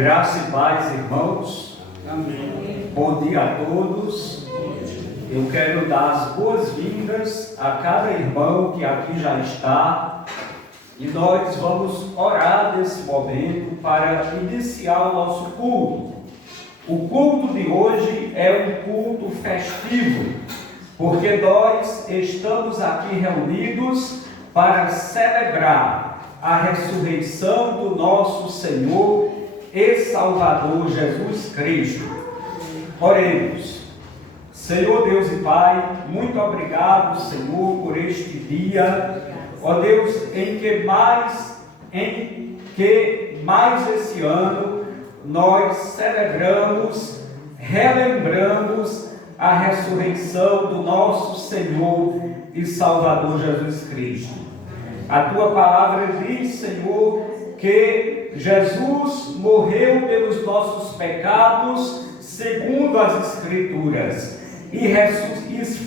Graça e paz, irmãos. Amém. Bom dia a todos. Eu quero dar as boas-vindas a cada irmão que aqui já está e nós vamos orar nesse momento para iniciar o nosso culto. O culto de hoje é um culto festivo, porque nós estamos aqui reunidos para celebrar a ressurreição do nosso Senhor e Salvador Jesus Cristo. Oremos. Senhor Deus e Pai, muito obrigado, Senhor, por este dia, ó Deus, em que mais esse ano nós celebramos, relembramos a ressurreição do nosso Senhor e Salvador Jesus Cristo. A Tua palavra diz, Senhor, que Jesus morreu pelos nossos pecados, segundo as Escrituras, e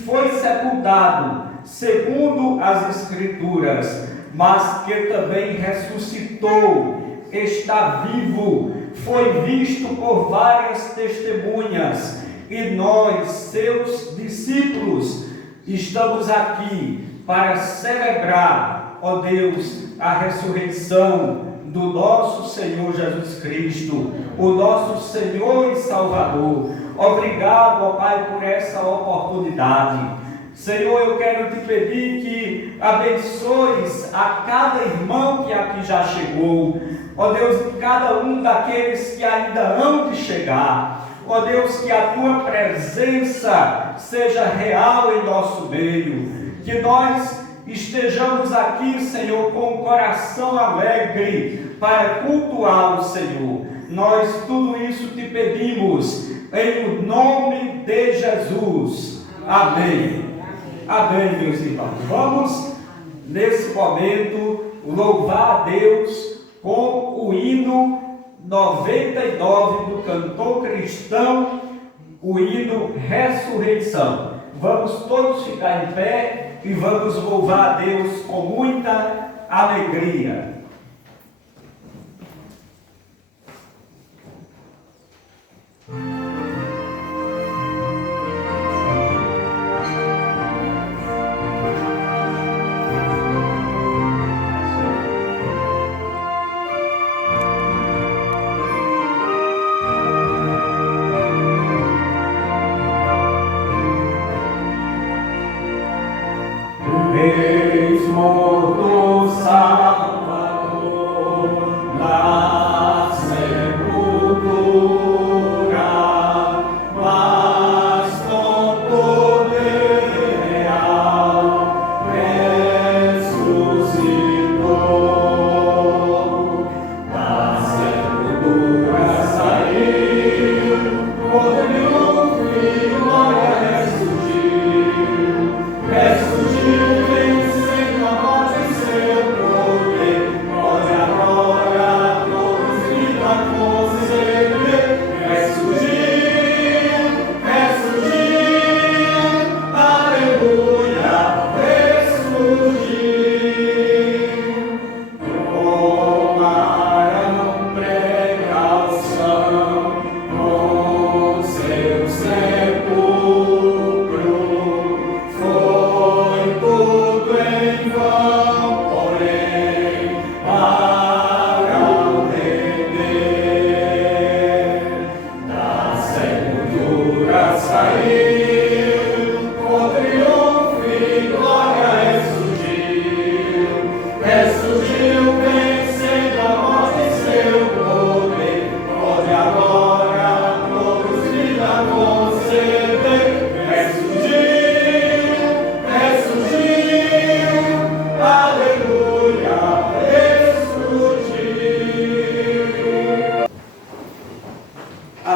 foi sepultado, segundo as Escrituras, mas que também ressuscitou, está vivo, foi visto por várias testemunhas, e nós, seus discípulos, estamos aqui para celebrar, ó Deus, a ressurreição do nosso Senhor Jesus Cristo, o nosso Senhor e Salvador. Obrigado, ó Pai, por essa oportunidade. Senhor, eu quero te pedir que abençoes a cada irmão que aqui já chegou, ó Deus, de cada um daqueles que ainda hão de chegar. Ó Deus, que a Tua presença seja real em nosso meio, que nós estejamos aqui, Senhor, com o coração alegre para cultuar o Senhor. Nós tudo isso te pedimos em nome de Jesus. Amém. Amém, meus irmãos. Vamos, nesse momento, louvar a Deus com o hino 99 do cantor cristão, o hino Ressurreição. Vamos todos ficar em pé e vamos louvar a Deus com muita alegria.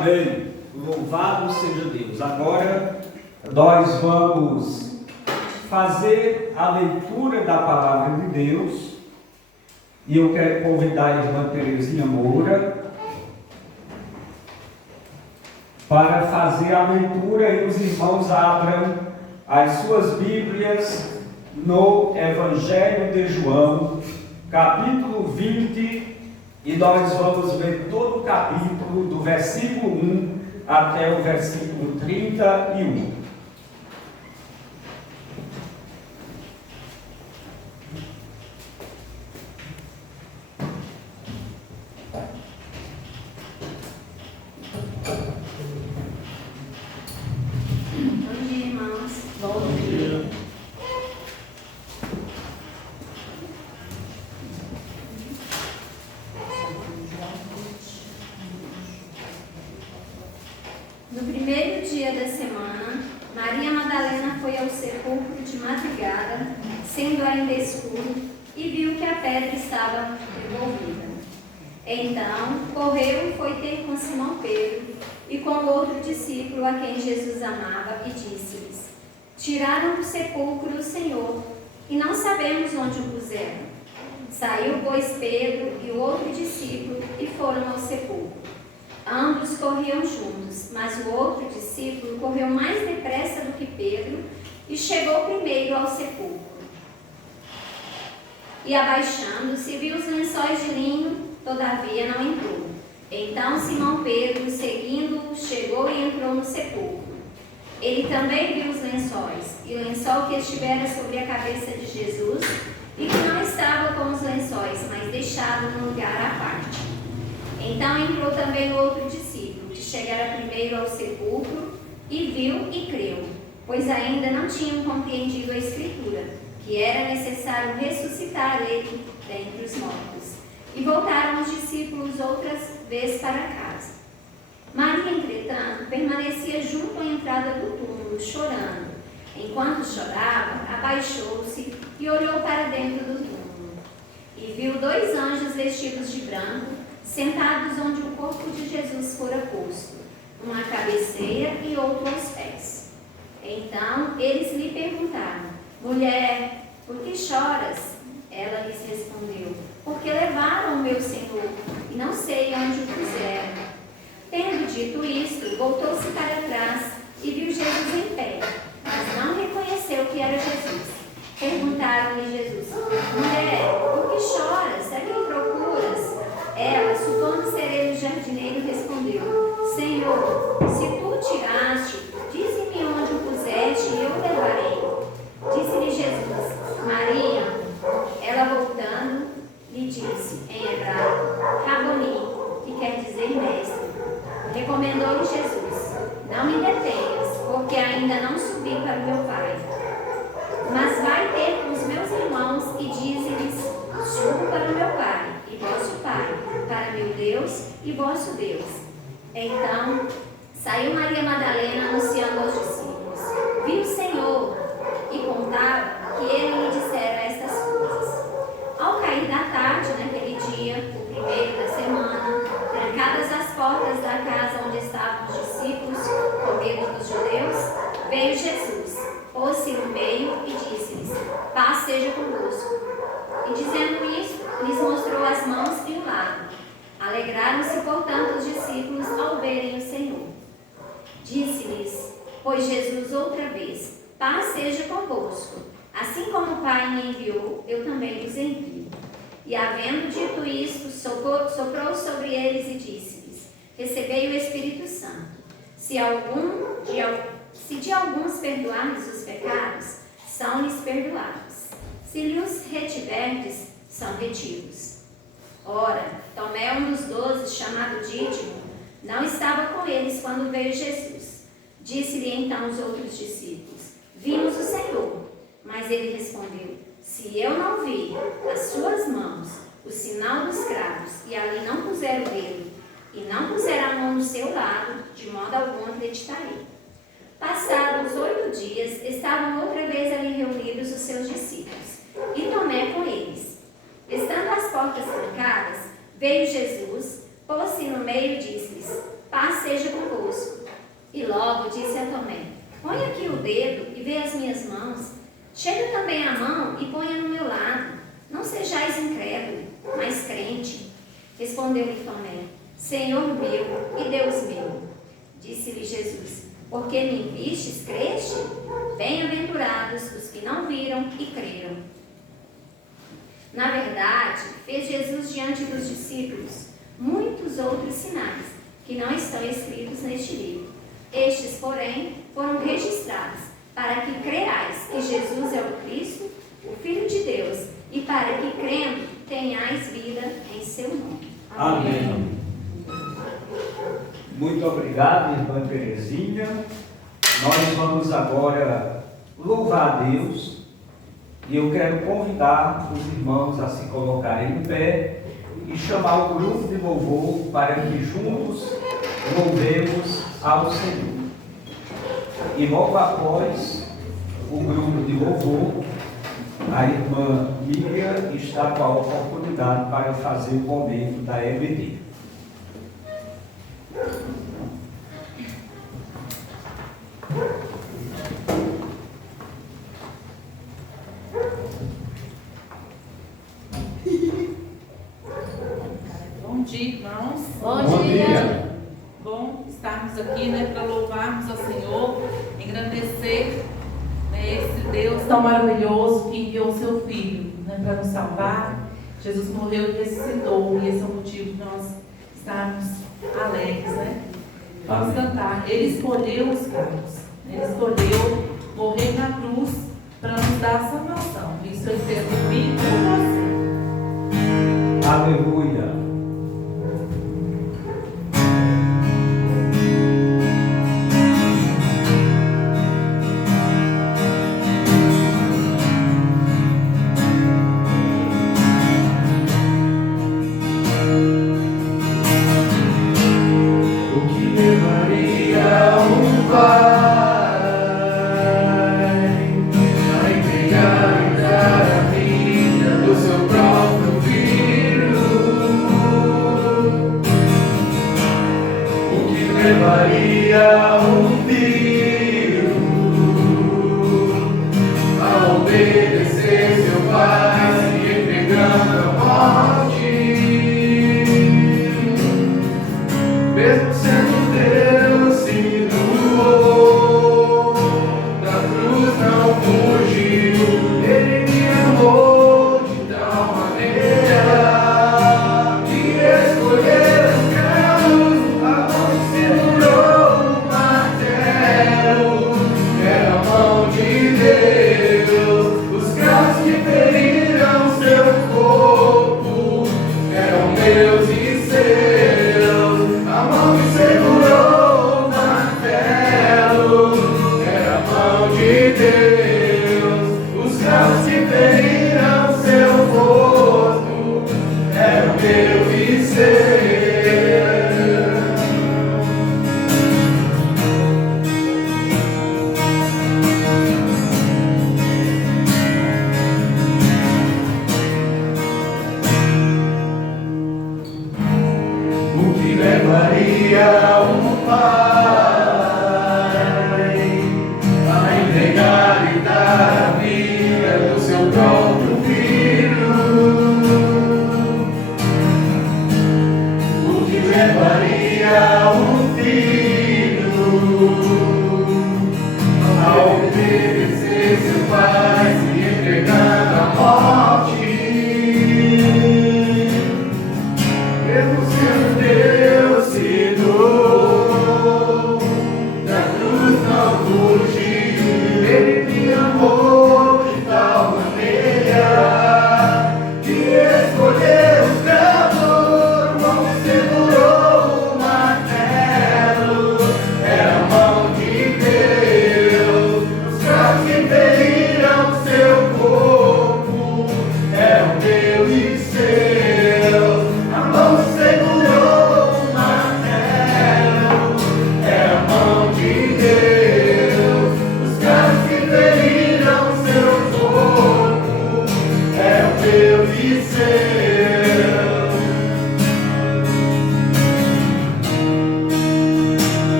Amém. Louvado seja Deus. Agora nós vamos fazer a leitura da palavra de Deus e eu quero convidar a irmã Terezinha Moura para fazer a leitura e os irmãos abram as suas Bíblias no Evangelho de João, capítulo 20, E nós vamos ler todo o capítulo, do versículo 1 até o versículo 31. Bom dia, irmãos. Bom dia. No primeiro dia da semana, Maria Madalena foi ao sepulcro de madrugada, sendo ainda escuro, e viu que a pedra estava removida. Então, correu e foi ter com Simão Pedro e com outro discípulo a quem Jesus amava, e disse-lhes: Tiraram do sepulcro o Senhor, e não sabemos onde o puseram. Saiu, pois, Pedro e o outro discípulo e foram ao sepulcro. Ambos corriam juntos, mas o outro discípulo correu mais depressa do que Pedro e chegou primeiro ao sepulcro. E abaixando-se, viu os lençóis de linho, todavia não entrou. Então Simão Pedro, seguindo-o, chegou e entrou no sepulcro. Ele também viu os lençóis, e o lençol que estivera sobre a cabeça de Jesus, e que não estava com os lençóis, mas deixado num lugar à parte. Então entrou também o outro discípulo, que chegara primeiro ao sepulcro, e viu e creu, pois ainda não tinham compreendido a Escritura, que era necessário ressuscitar ele dentre os mortos. E voltaram os discípulos outras vezes para casa. Maria, entretanto, permanecia junto à entrada do túmulo, chorando. Enquanto chorava, abaixou-se e olhou para dentro do túmulo. E viu 2 anjos vestidos de branco, sentados onde o corpo de Jesus fora posto, um à cabeceira e outro aos pés. Então eles lhe perguntaram: Mulher, por que choras? Ela lhes respondeu: Porque levaram o meu Senhor, e não sei onde o puseram. Tendo dito isto, voltou-se para trás e viu Jesus em pé, mas não reconheceu que era Jesus. Perguntaram-lhe Jesus: Mulher, por que choras? A quem procuras? Ela, supondo ser ele o jardineiro, respondeu: Senhor, se tu o tiraste, dize-me onde o puseste e eu o levarei. Disse-lhe Jesus: Maria. Ela, voltando, lhe disse em hebraico: Raboni, que quer dizer mestre. Recomendou-lhe Jesus: Não me detenhas, porque ainda não subi para o meu Pai. Mas vai ter com os meus irmãos e dize-lhes: Subo para o meu Pai e vosso Pai, para meu Deus e vosso Deus. Então saiu Maria Madalena anunciando aos discípulos: Vi o Senhor, e contava que ele lhe dissera estas coisas. Ao cair da tarde, naquele dia, o primeiro da semana, trancadas as portas da casa onde estavam os discípulos, com medo dos judeus, veio Jesus, pôs-se no meio e disse-lhes: Paz seja convosco. E dizendo isso, lhes mostrou as mãos e o lado. Alegraram-se, portanto, os discípulos ao verem o Senhor. Disse-lhes, pois Jesus outra vez: Paz seja convosco. Assim como o Pai me enviou, eu também vos envio. E havendo dito isto, soprou sobre eles e disse-lhes: Recebei o Espírito Santo. Se de alguns perdoardes os pecados, são-lhes perdoados. Se lhes retiverdes, são retidos. Ora, Tomé, um dos 12, chamado Dídimo, não estava com eles quando veio Jesus. Disse-lhe então os outros discípulos: Vimos o Senhor. Mas ele respondeu: Se eu não vir as suas mãos, o sinal dos cravos, e ali não puser o dedo, e não puser a mão no seu lado, de modo algum acreditarei. Passados 8 dias, estavam outra vez ali reunidos os seus discípulos, e Tomé com eles. Estando as portas trancadas, veio Jesus, pôs-se no meio e disse-lhes: Paz seja convosco. E logo disse a Tomé: Põe aqui o dedo e vê as minhas mãos. Chega também a mão e ponha no meu lado. Não sejais incrédulo, mas crente. Respondeu-lhe Tomé: Senhor meu e Deus meu. Disse-lhe Jesus: Porque me vistes, creste? Bem-aventurados os que não viram e creram. Na verdade, fez Jesus diante dos discípulos muitos outros sinais, que não estão escritos neste livro. Estes, porém, foram registrados, para que creais que Jesus é o Cristo, o Filho de Deus, e para que, crendo, tenhais vida em seu nome. Amém. Muito obrigado, irmã Terezinha. Nós vamos agora louvar a Deus. E eu quero convidar os irmãos a se colocarem em pé e chamar o grupo de louvor para que juntos louvemos ao Senhor. E logo após o grupo de louvor, a irmã Miriam está com a oportunidade para fazer o momento da EBD. Bom dia, irmãos. Bom dia. Bom estarmos aqui, para louvarmos ao Senhor, engrandecer, esse Deus tão maravilhoso que enviou o seu Filho, para nos salvar. Jesus morreu e ressuscitou, e esse é o motivo de nós estarmos alegres, Vamos cantar. Ele escolheu os cargos, Ele escolheu morrer na cruz para nos dar a salvação. Isso eu entendo em mim e com você. Aleluia.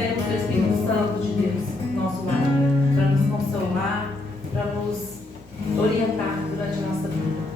trouxemos o Espírito Santo de Deus no nosso lar, para nos consolar, para nos orientar durante a nossa vida.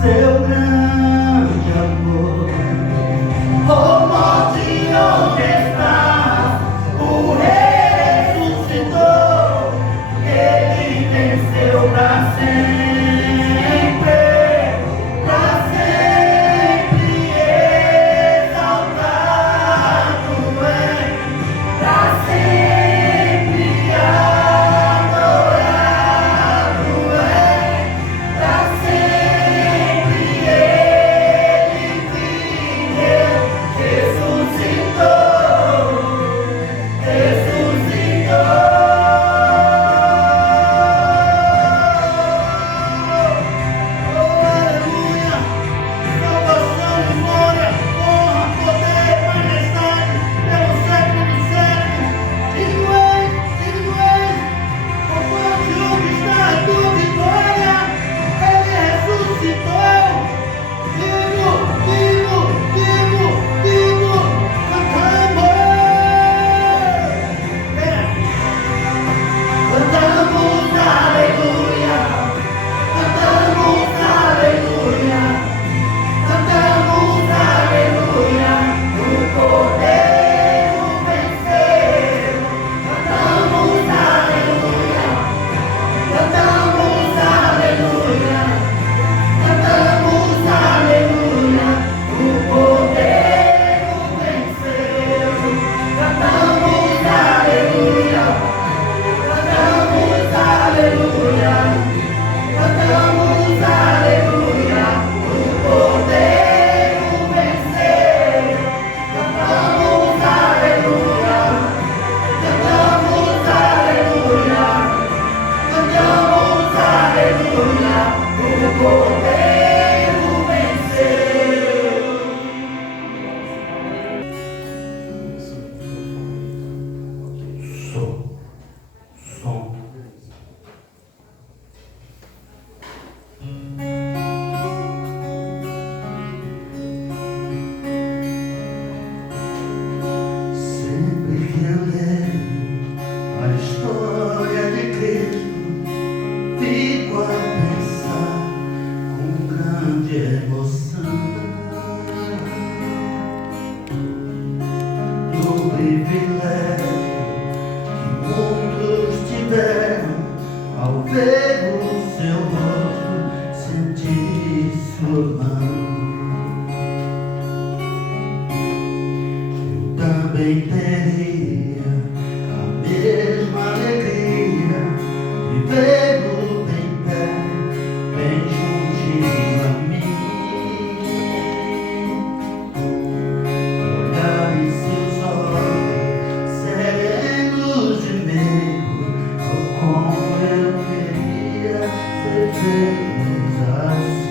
seu grande amor. Oh morte, onde estás? O Rei ressuscitou, Ele venceu pra sempre, pra sempre exaltado é, pra sempre adorado é, pra sempre Ele viveu, ressuscitou, ressuscitou. Oh, aleluia! Salvação, glória, honra, poder, majestade, pelo século dos séculos. Digno és, conforme o que está a tua vitória. Ele ressuscitou. Vivo, vivo, vivo, vivo. Cantamos. Cantamos aleluia. Cantamos aleluia. Cantamos aleluia, o Cordeiro venceu. Cantamos aleluia, cantamos aleluia, cantamos aleluia, o Cordeiro venceu. Cantamos aleluia, cantamos aleluia, cantamos aleluia, o Cordeiro venceu. Cantamos aleluia, cantamos aleluia, cantamos aleluia, o Cordeiro venceu. Som. Sempre que eu leio a história de Cristo, fico a pensar com grande emoção no privilégio que muitos tiveram ao ver o seu rosto, sentir sua mão. Eu também teria a mesma alegria de vê-lo bem perto, bem juntinho a mim. Olhar em seus olhos serenos de medo, oh como eu queria ser feliz assim.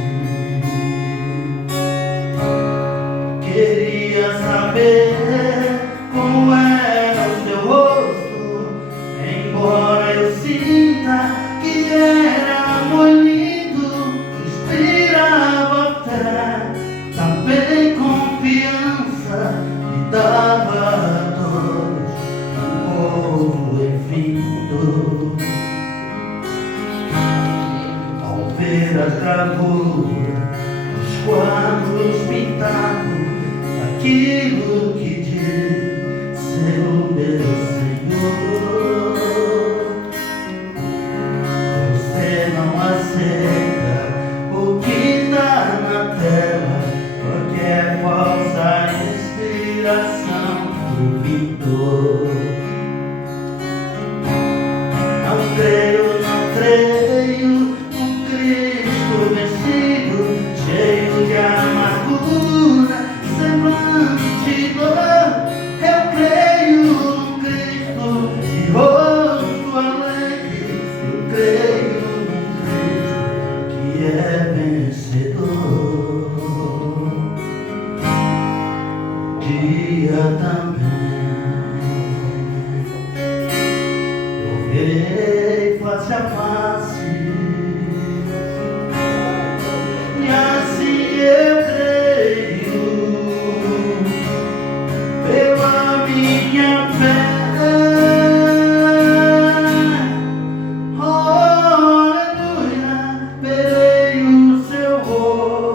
Queria saber como era o seu rosto, embora eu sinta que era amor lindo, inspirava fé, também confiança, e dava a todos um povo infinito. Ao ver as gravuras, os quadros pintados, aquilo que diz ser o meu Senhor, você não aceita o que tá na tela, qualquer falsa inspiração do pintor. Não creio, não creio no Cristo vencido, cheio de amargura, semblante de dor. Eu creio no Cristo de rosto alegre, eu creio no Cristo que é vencedor. Dia também eu verei face a face, e assim eu creio pela minha fé. Oh, aleluia, verei o seu rosto.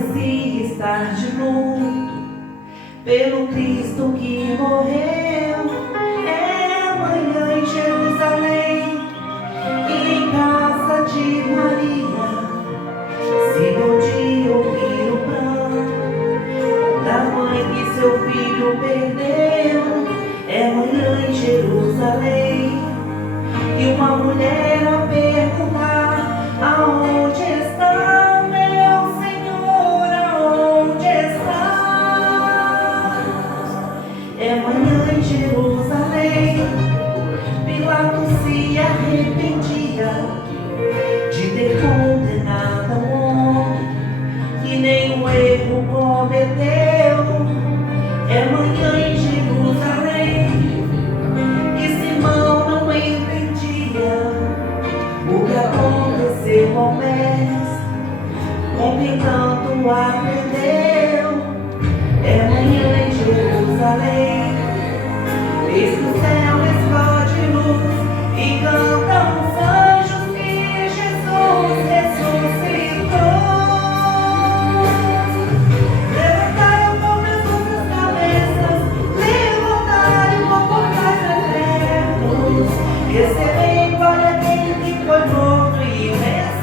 parecia estar de luto pelo Cristo que morreu. É amanhã em Jerusalém e em casa de Maria se podia ouvir o pranto da mãe que seu filho perdeu. É amanhã em Jerusalém e uma mulher a perguntar: aonde está meu Senhor, aonde está? É amanhã em Jerusalém, Pilatos se arrependia de ter condenado um homem que nenhum erro cometeu. É amanhã em Jerusalém que Simão não entendia o que aconteceu ao mestre, com quem tanto aprendeu. É amanhã em Jerusalém, eis que o céu explode luz e cantam os anjos que Jesus ressuscitou. Levantai um pouco as vossas cabeças, levantai um pouco mais eternos, recebei glória aquele que foi morto e venceu.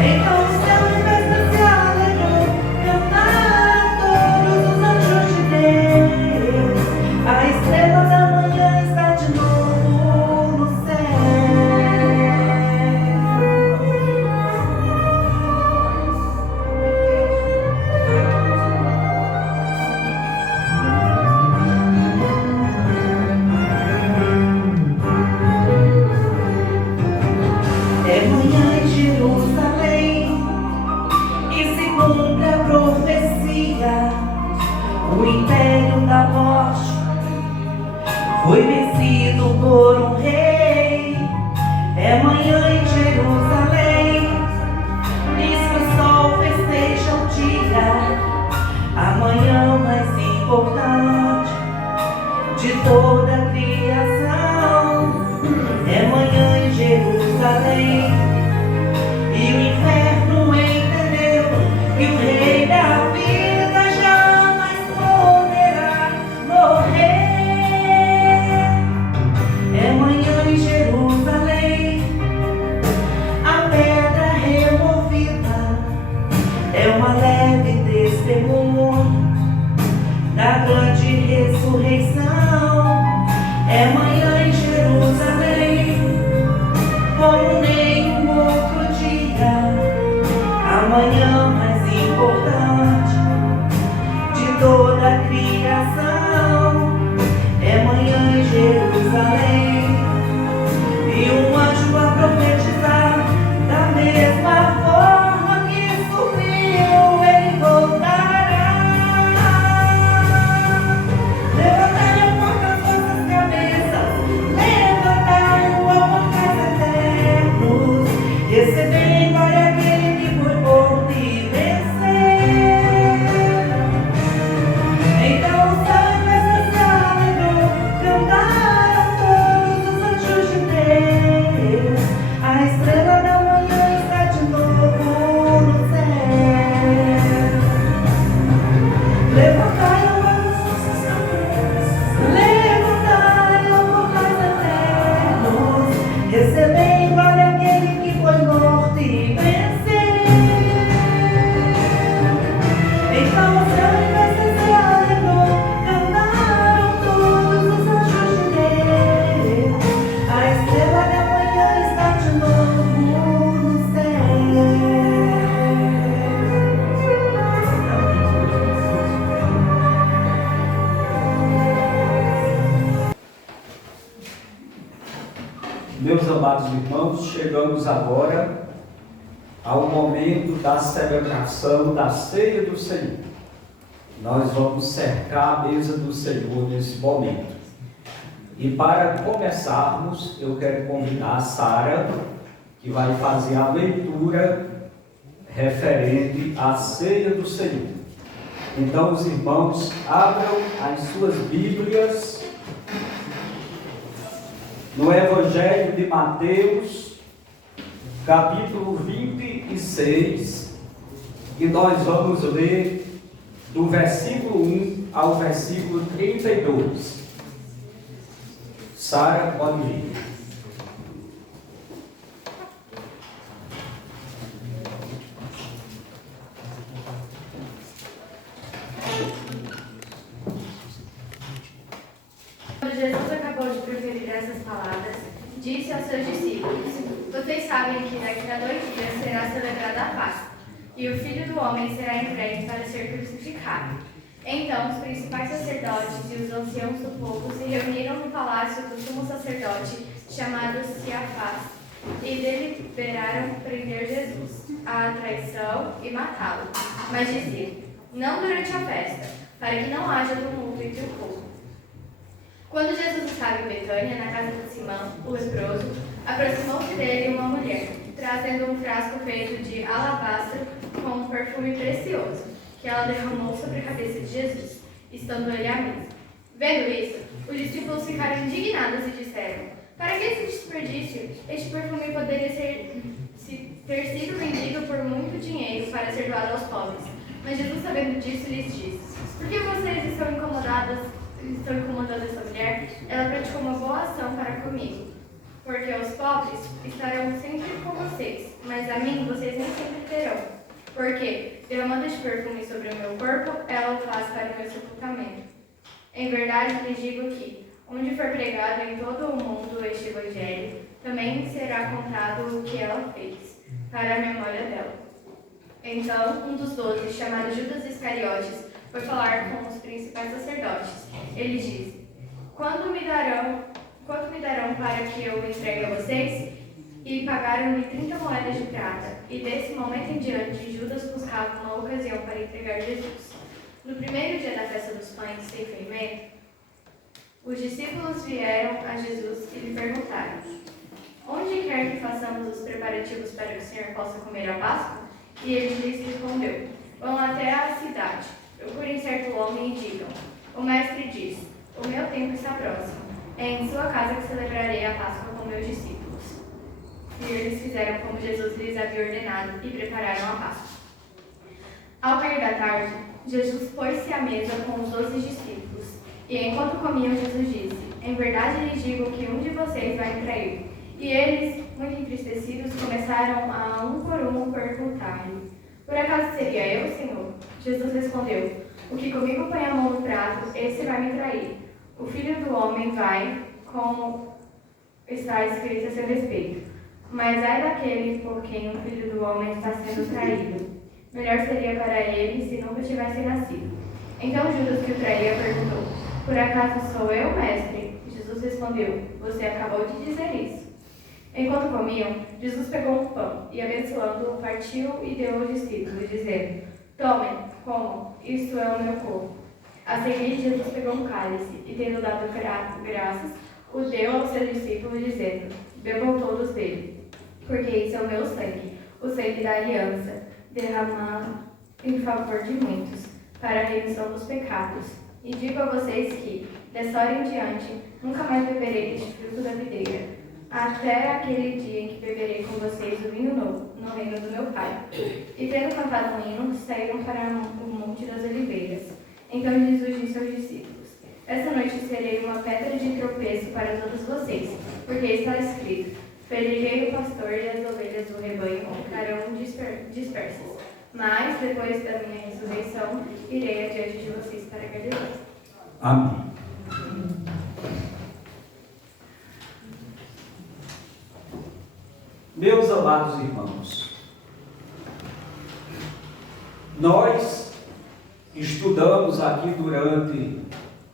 Então o céu e a terra se alegrou, cantaram todos os anjos de Deus. A estrela da manhã está de novo no céu. É manhã em Jerusalém e se cumpre a profecia. O império da morte foi vencido por um rei. É manhã em Jerusalém, diz que o sol festeja o dia, a manhã mais importante de toda a criação. É manhã em Jerusalém e o inferno entendeu que o rei da vida jamais poderá morrer. É manhã em Jerusalém, a pedra removida é uma leve testemunho da grande ressurreição. É manhã em Jerusalém, como nenhum outro dia, a manhã mais importante de toda a criação. É manhã em Jerusalém e um anjo a profetizar da mesma forma que subiu, ele voltará. Levantai um pouco as vossas cabeças, levantai um pouco mais eternos, recebei glória aquele que foi morto e venceu. Então o céu e a terra se alegrou, cantaram todos os anjos de Deus. A estrela da manhã está de novo no céu. Levantai um pouco as vossas cabeças, levantai um pouco mais eternos, recebei glória aquele que foi morto e venceu. Então o céu e a terra se alegrou, cantaram todos os anjos de Deus. A estrela da manhã está de novo no céu. Meus amados irmãos, chegamos agora ao momento da celebração da ceia do Senhor. Nós vamos cercar a mesa do Senhor nesse momento. E para começarmos, eu quero convidar a Sara, que vai fazer a leitura referente à ceia do Senhor. Então, os irmãos, abram as suas Bíblias no Evangelho de Mateus, capítulo 26. 26 e nós vamos ler do versículo 1 ao versículo 32. Sara, pode vir. Quando Jesus acabou de proferir essas palavras, disse aos seus discípulos: Vocês sabem que daqui a 2 dias será celebrada a Páscoa, e o Filho do Homem será entregue para ser crucificado. Então os principais sacerdotes e os anciãos do povo se reuniram no palácio do sumo sacerdote, chamado Ciafás, e deliberaram prender Jesus, à traição e matá-lo. Mas diziam: Não durante a festa, para que não haja tumulto entre o povo. Quando Jesus estava em Betânia, na casa de Simão, o leproso, aproximou-se dele uma mulher, trazendo um frasco feito de alabastro com um perfume precioso, que ela derramou sobre a cabeça de Jesus, estando ele à mesa. Vendo isso, os discípulos ficaram indignados e disseram: Para que esse desperdício? Este perfume poderia ter sido vendido por muito dinheiro para ser doado aos pobres. Mas Jesus, sabendo disso, lhes disse: Por que vocês estão incomodando essa mulher? Ela praticou uma boa ação para comigo. Porque os pobres estarão sempre com vocês, mas a mim vocês nem sempre terão. Porque, derramando este perfume sobre o meu corpo, ela o faz para o meu sepultamento. Em verdade lhes digo que, onde for pregado em todo o mundo este evangelho, também será contado o que ela fez, para a memória dela. Então, um dos 12, chamado Judas Iscariotes, foi falar com os principais sacerdotes. Ele disse: Quanto me darão para que eu entregue a vocês? E pagaram-lhe 30 moedas de prata. E desse momento em diante, Judas buscava uma ocasião para entregar Jesus. No primeiro dia da festa dos pães sem fermento, os discípulos vieram a Jesus e lhe perguntaram: Onde quer que façamos os preparativos para que o Senhor possa comer a Páscoa? E ele lhes respondeu: Vão até a cidade, procurem certo homem e digam: O mestre diz: O meu tempo está próximo. É em sua casa que celebrarei a Páscoa com meus discípulos. E eles fizeram como Jesus lhes havia ordenado e prepararam a Páscoa. Ao cair da tarde, Jesus pôs-se à mesa com os 12 discípulos. E enquanto comiam, Jesus disse: Em verdade lhes digo que um de vocês vai me trair. E eles, muito entristecidos, começaram a um por um perguntar-lhe: Por acaso seria eu, Senhor? Jesus respondeu: O que comigo põe a mão no prato, esse vai me trair. O Filho do Homem vai, como está escrito a seu respeito. Mas ai daquele por quem o Filho do Homem está sendo traído. Melhor seria para ele se nunca tivesse nascido. Então Judas, que o traía, perguntou: Por acaso sou eu, mestre? Jesus respondeu: Você acabou de dizer isso. Enquanto comiam, Jesus pegou um pão e, abençoando-o, partiu e deu aos discípulos, dizendo: Tomem, comam, isto é o meu corpo. A seguir, Jesus pegou um cálice e, tendo dado graças, o deu aos seus discípulos, dizendo: Bebam todos dele, porque isso é o meu sangue, o sangue da aliança, derramado em favor de muitos, para a remissão dos pecados. E digo a vocês que, dessa hora em diante, nunca mais beberei deste fruto da videira, até aquele dia em que beberei com vocês o vinho novo, no reino do meu Pai. E tendo cantado um hino, saíram para o Monte das Oliveiras. Então Jesus disse aos discípulos: Esta noite serei uma pedra de tropeço para todos vocês, porque está escrito: Ferirei o pastor e as ovelhas do rebanho ficarão dispersas. Mas, depois da minha ressurreição, irei adiante de vocês para Galileia. Amém. Meus amados irmãos, nós estudamos aqui durante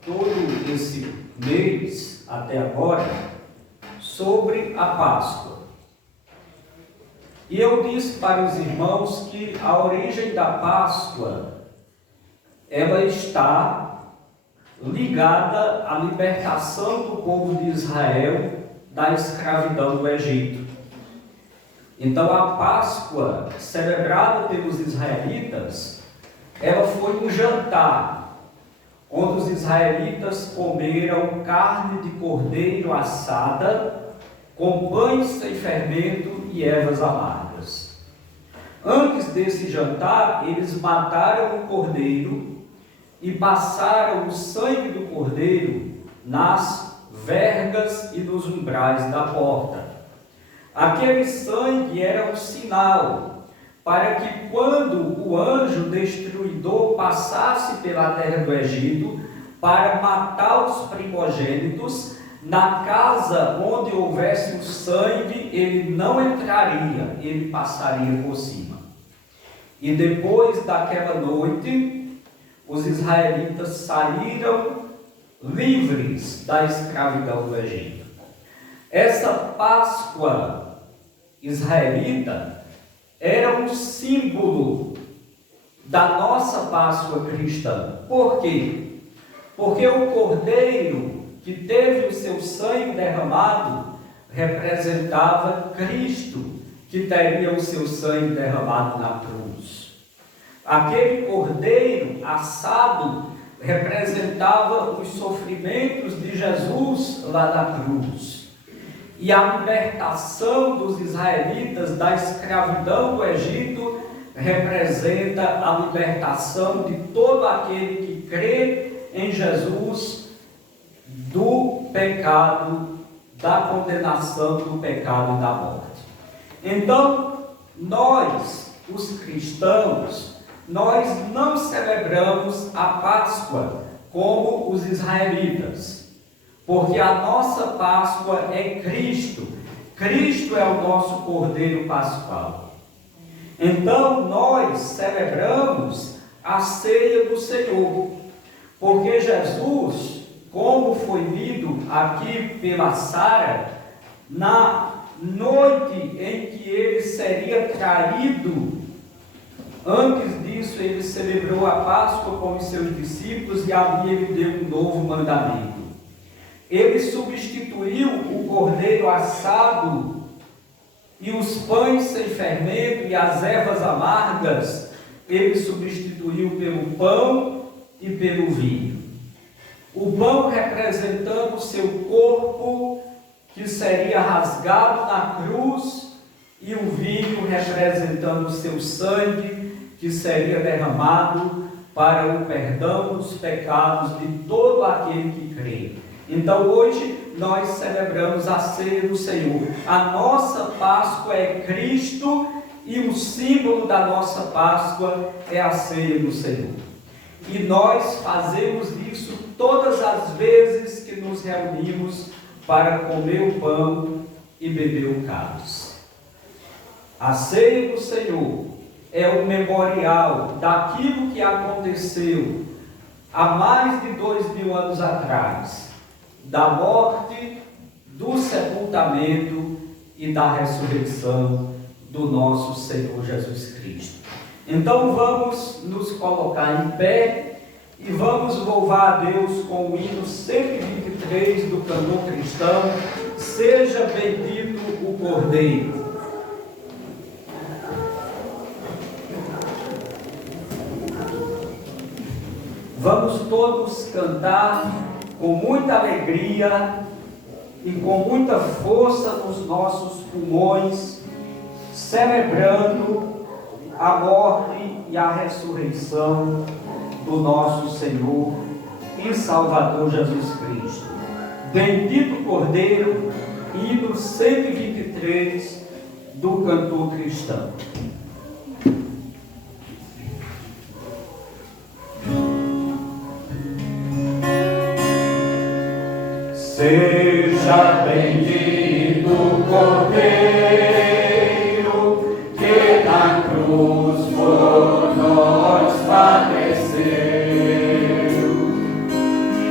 todo esse mês, até agora, sobre a Páscoa. E eu disse para os irmãos que a origem da Páscoa, ela está ligada à libertação do povo de Israel da escravidão do Egito. Então a Páscoa, celebrada pelos israelitas, ela foi um jantar, onde os israelitas comeram carne de cordeiro assada, com pães sem fermento e ervas amargas. Antes desse jantar, eles mataram o cordeiro e passaram o sangue do cordeiro nas vergas e nos umbrais da porta. Aquele sangue era um sinal para que, quando o anjo destruidor passasse pela terra do Egito para matar os primogênitos, na casa onde houvesse o sangue, ele não entraria, ele passaria por cima. E depois daquela noite, os israelitas saíram livres da escravidão do Egito. Essa Páscoa israelita era um símbolo da nossa Páscoa cristã. Por quê? Porque o cordeiro que teve o seu sangue derramado representava Cristo, que teria o seu sangue derramado na cruz. Aquele cordeiro assado representava os sofrimentos de Jesus lá na cruz. E a libertação dos israelitas da escravidão do Egito representa a libertação de todo aquele que crê em Jesus do pecado, da condenação do pecado e da morte. Então, nós, os cristãos, nós não celebramos a Páscoa como os israelitas, porque a nossa Páscoa é Cristo. Cristo é o nosso Cordeiro Pascual. Então, nós celebramos a ceia do Senhor, porque Jesus, como foi lido aqui pela Sara, na noite em que ele seria traído, antes disso ele celebrou a Páscoa com os seus discípulos e ali ele deu um novo mandamento. Ele substituiu o cordeiro assado e os pães sem fermento e as ervas amargas, ele substituiu pelo pão e pelo vinho. O pão representando o seu corpo, que seria rasgado na cruz, e o vinho representando o seu sangue, que seria derramado para o perdão dos pecados de todo aquele que crê. Então hoje nós celebramos a ceia do Senhor. A nossa Páscoa é Cristo e o símbolo da nossa Páscoa é a ceia do Senhor. E nós fazemos isso todas as vezes que nos reunimos para comer o pão e beber o cálice. A ceia do Senhor é um memorial daquilo que aconteceu há mais de 2000 anos atrás, da morte, do sepultamento e da ressurreição do nosso Senhor Jesus Cristo. Então vamos nos colocar em pé e vamos louvar a Deus com o hino 123 do cantor cristão, Seja Bendito o Cordeiro. Vamos todos cantar com muita alegria e com muita força nos nossos pulmões, celebrando a morte e a ressurreição do nosso Senhor e Salvador Jesus Cristo. Bendito Cordeiro, hino 123 do cantor cristão. Seja bendito o Cordeiro, que na cruz por nós padeceu.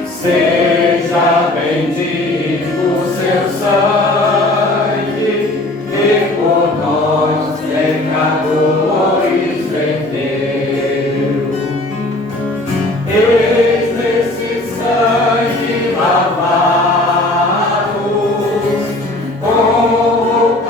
Seja bendito o seu sangue, que por nós pecadores verteu. Eis nesse sangue lavado, com o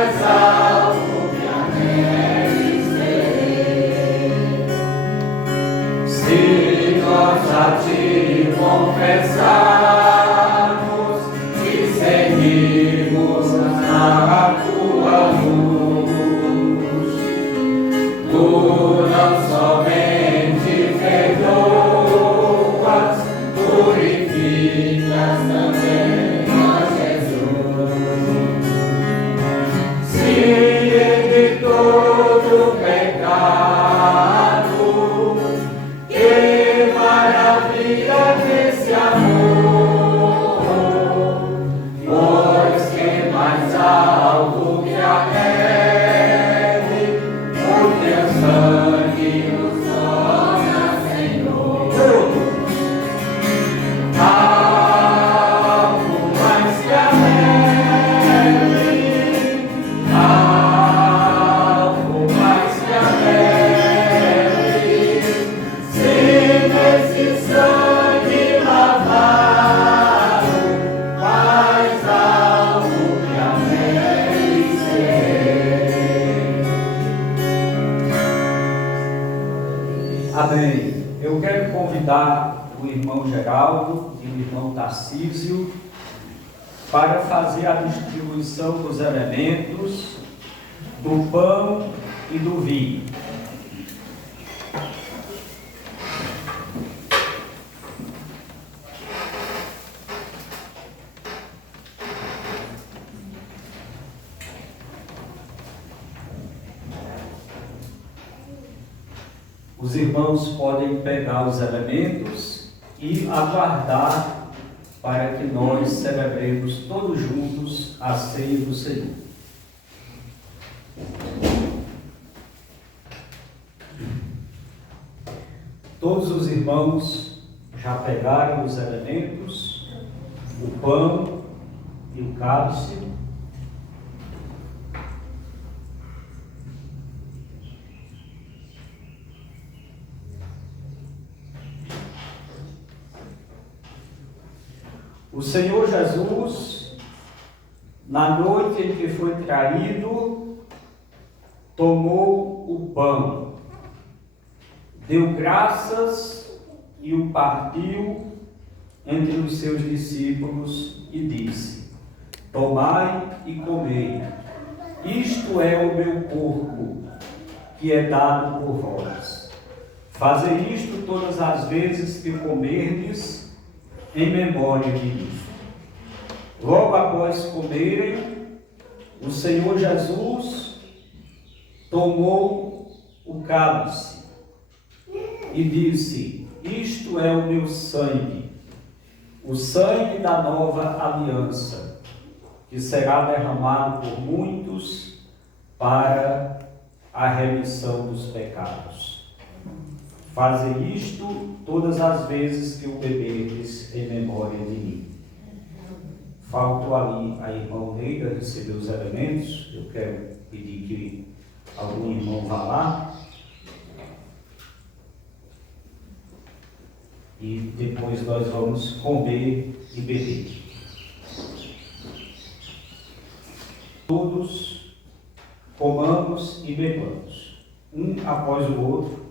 mais alto que a neve se nós a ti confessarmos e seguirmos na tua luz, tu não somente perdoas, purificas também, ó Jesus. Se de todo pecado, que maravilha desse amor, pois que mais alto que a neve, o teu sangue nos torna, Senhor. Algo mais que a neve, algo mais que a neve, se nesse sangue lavado, mais alto que a neve ser. Amém. Eu quero convidar o irmão Geraldo e o irmão Tarcísio para fazer a distribuição dos elementos do pão e do vinho. Os irmãos podem pegar os elementos e aguardar para que nós celebremos todos juntos a ceia do Senhor. Todos os irmãos já pegaram os elementos, o pão e o cálice. O Senhor Jesus, na noite em que foi traído, tomou o pão, deu graças e o partiu entre os seus discípulos e disse: tomai e comei, isto é o meu corpo, que é dado por vós. Fazei isto todas as vezes que comerdes, em memória de mim. Logo após comerem, o Senhor Jesus tomou o cálice e disse: isto é o meu sangue, o sangue da nova aliança, que será derramado por muitos para a remissão dos pecados. Fazei isto todas as vezes que o beberdes em memória de mim. Faltou ali a irmã Neida receber os elementos. Eu quero pedir que algum irmão vá lá. E depois nós vamos comer e beber. Todos comamos e bebamos, um após o outro.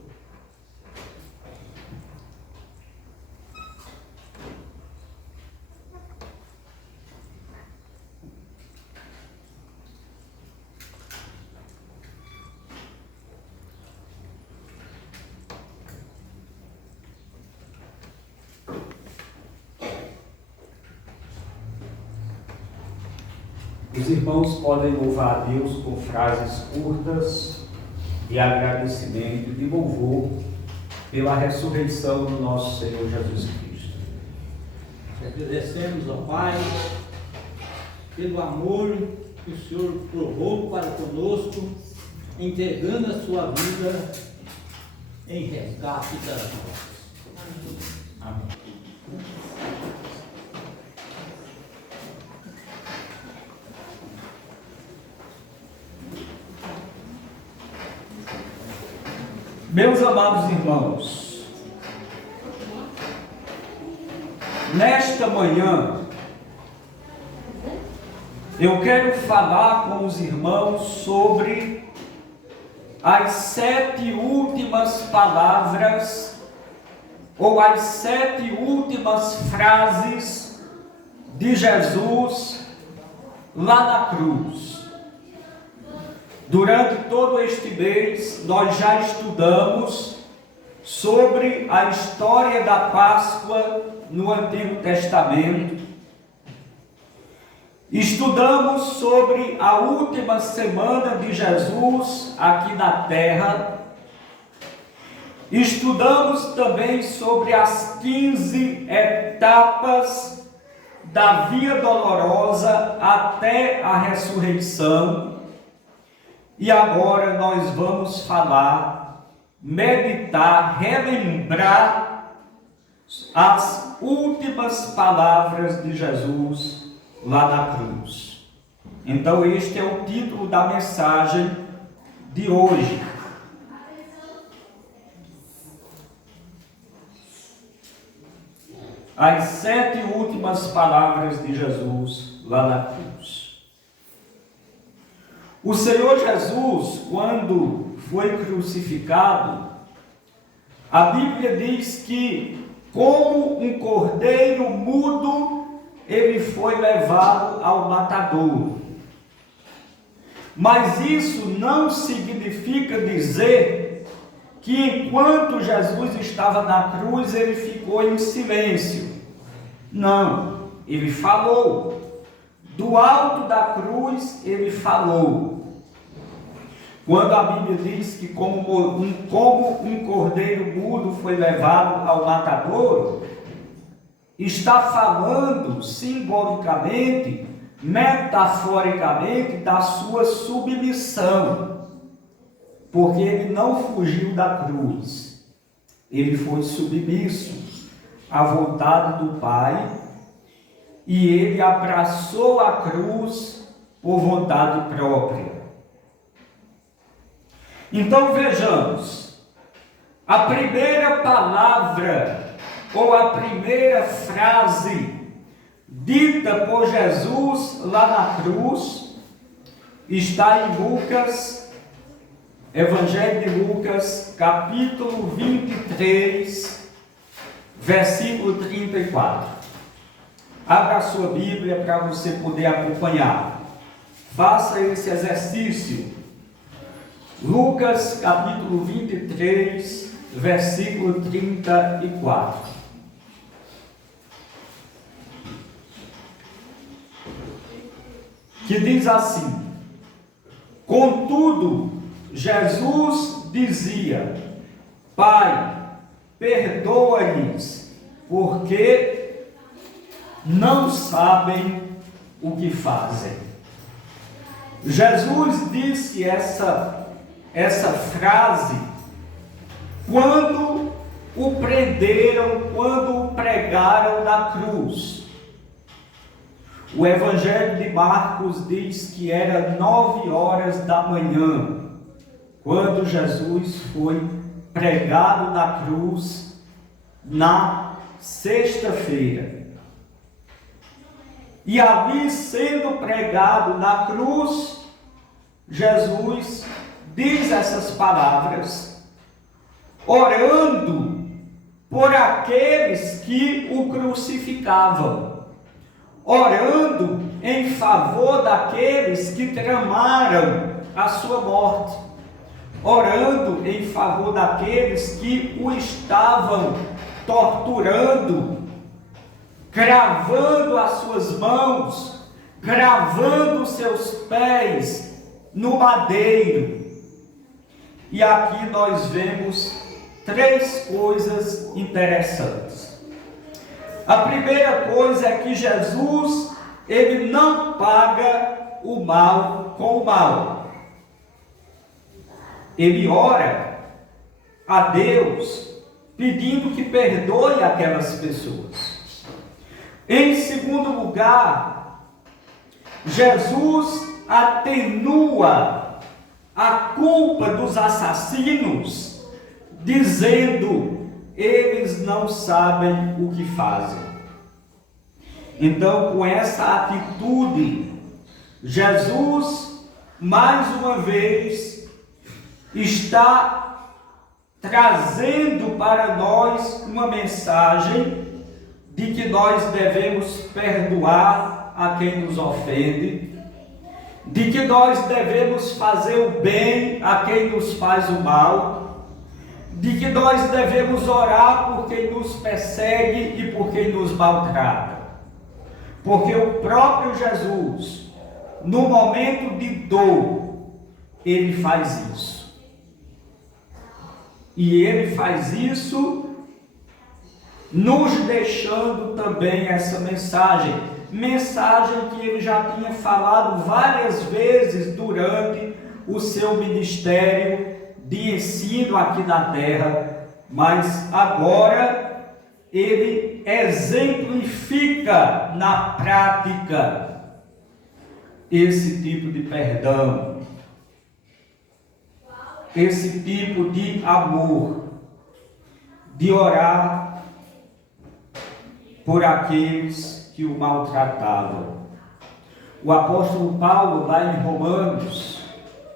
Os irmãos podem louvar a Deus com frases curtas de agradecimento e de louvor pela ressurreição do nosso Senhor Jesus Cristo. Agradecemos ao Pai pelo amor que o Senhor provou para conosco, entregando a sua vida em resgate das nossas. Amém. Meus amados irmãos, nesta manhã eu quero falar com os irmãos sobre as 7 últimas palavras ou as 7 últimas frases de Jesus lá na cruz. Durante todo este mês, nós já estudamos sobre a história da Páscoa no Antigo Testamento. Estudamos sobre a última semana de Jesus aqui na terra. Estudamos também sobre as 15 etapas da via dolorosa até a ressurreição. E agora nós vamos falar, meditar, relembrar as últimas palavras de Jesus lá na cruz. Então este é o título da mensagem de hoje. As 7 últimas palavras de Jesus lá na cruz. O Senhor Jesus, quando foi crucificado, a Bíblia diz que, como um cordeiro mudo, ele foi levado ao matadouro. Mas isso não significa dizer que enquanto Jesus estava na cruz, ele ficou em silêncio. Não, ele falou. Do alto da cruz, ele falou. Quando a Bíblia diz que como um cordeiro mudo foi levado ao matadouro, está falando simbolicamente, metaforicamente, da sua submissão, porque ele não fugiu da cruz, ele foi submisso à vontade do Pai, e ele abraçou a cruz por vontade própria. Então vejamos, a primeira palavra ou a primeira frase dita por Jesus lá na cruz está em Lucas, Evangelho de Lucas, capítulo 23, versículo 34. Abra a sua Bíblia para você poder acompanhar. Faça esse exercício. Lucas, capítulo 23, versículo 34. Que diz assim: contudo, Jesus dizia: Pai, perdoa-lhes, porque não sabem o que fazem. Jesus disse essa frase quando o prenderam, quando o pregaram na cruz. O Evangelho de Marcos diz que era 9 horas da manhã, quando Jesus foi pregado na cruz na sexta-feira. E ali, sendo pregado na cruz, Jesus diz essas palavras, orando por aqueles que o crucificavam, orando em favor daqueles que tramaram a sua morte, orando em favor daqueles que o estavam torturando, cravando as suas mãos, cravando os seus pés no madeiro. E aqui nós vemos 3 coisas interessantes. A primeira coisa é que Jesus, ele não paga o mal com o mal. Ele ora a Deus pedindo que perdoe aquelas pessoas. Em segundo lugar, Jesus atenua a culpa dos assassinos, dizendo: eles não sabem o que fazem. Então, com essa atitude, Jesus, mais uma vez, está trazendo para nós uma mensagem de que nós devemos perdoar a quem nos ofende, de que nós devemos fazer o bem a quem nos faz o mal, de que nós devemos orar por quem nos persegue e por quem nos maltrata. Porque o próprio Jesus, no momento de dor, ele faz isso. E ele faz isso nos deixando também essa mensagem que ele já tinha falado várias vezes durante o seu ministério de ensino aqui na terra, mas agora ele exemplifica na prática esse tipo de perdão, esse tipo de amor, de orar por aqueles que o maltratavam. O apóstolo Paulo, lá em Romanos,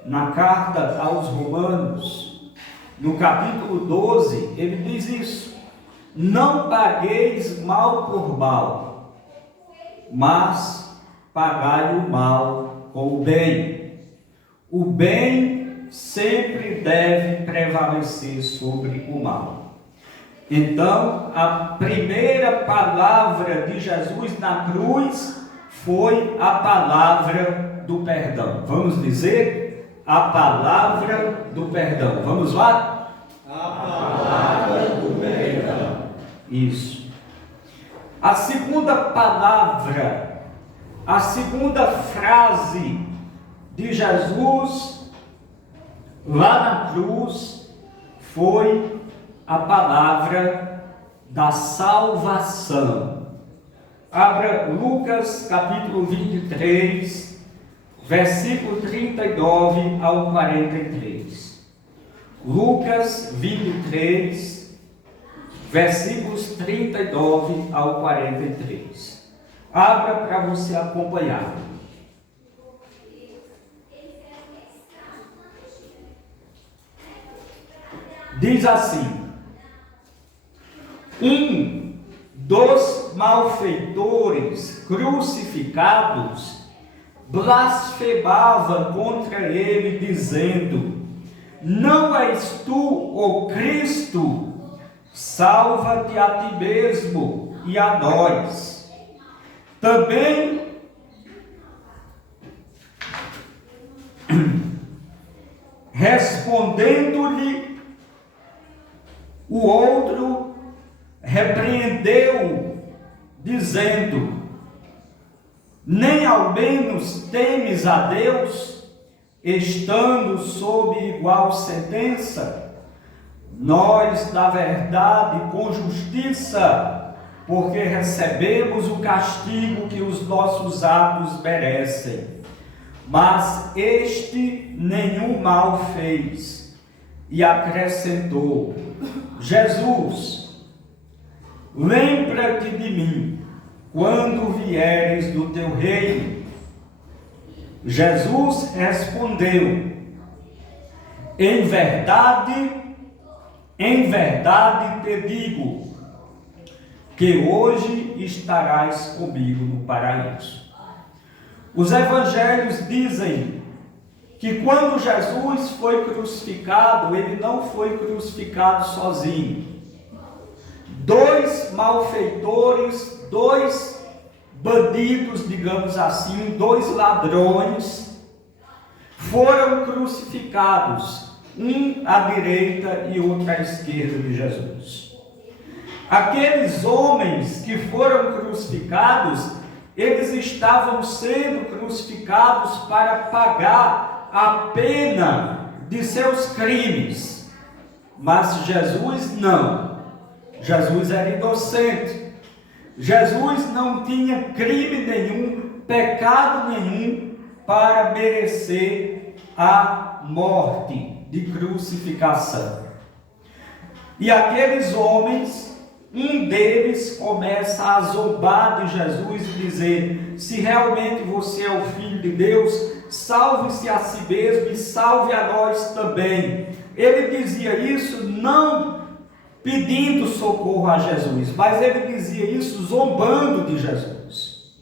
na carta aos Romanos, no capítulo 12, ele diz isso: não pagueis mal por mal, mas pagai o mal com o bem. O bem sempre deve prevalecer sobre o mal. Então, a primeira palavra de Jesus na cruz foi a palavra do perdão. Vamos dizer? A palavra do perdão. Vamos lá? A palavra do perdão. Isso. A segunda palavra, a segunda frase de Jesus lá na cruz foi a palavra da salvação. Abra Lucas capítulo 23, versículo 39 ao 43. Lucas 23, versículos 39 ao 43. Abra para você acompanhar. Diz assim: um dos malfeitores crucificados blasfemava contra ele, dizendo: não és tu o Cristo? Salva-te a ti mesmo e a nós. Também respondendo-lhe, o outro repreendeu, dizendo: nem ao menos temes a Deus, estando sob igual sentença? Nós, na verdade, com justiça, porque recebemos o castigo que os nossos atos merecem. Mas este nenhum mal fez. E acrescentou: Jesus, lembra-te de mim quando vieres do teu reino. Jesus respondeu: em verdade te digo, que hoje estarás comigo no paraíso. Os evangelhos dizem que quando Jesus foi crucificado, ele não foi crucificado sozinho. Dois malfeitores, dois bandidos, digamos assim, dois ladrões, foram crucificados, um à direita e outro à esquerda de Jesus. Aqueles homens que foram crucificados, eles estavam sendo crucificados para pagar a pena de seus crimes. Mas Jesus não. Jesus era inocente. Jesus não tinha crime nenhum, pecado nenhum para merecer a morte de crucificação. E aqueles homens um deles começa a zombar de Jesus e dizer: se realmente você é o Filho de Deus, salve-se a si mesmo e salve a nós também. Ele dizia isso não pedindo socorro a Jesus, mas ele dizia isso zombando de Jesus,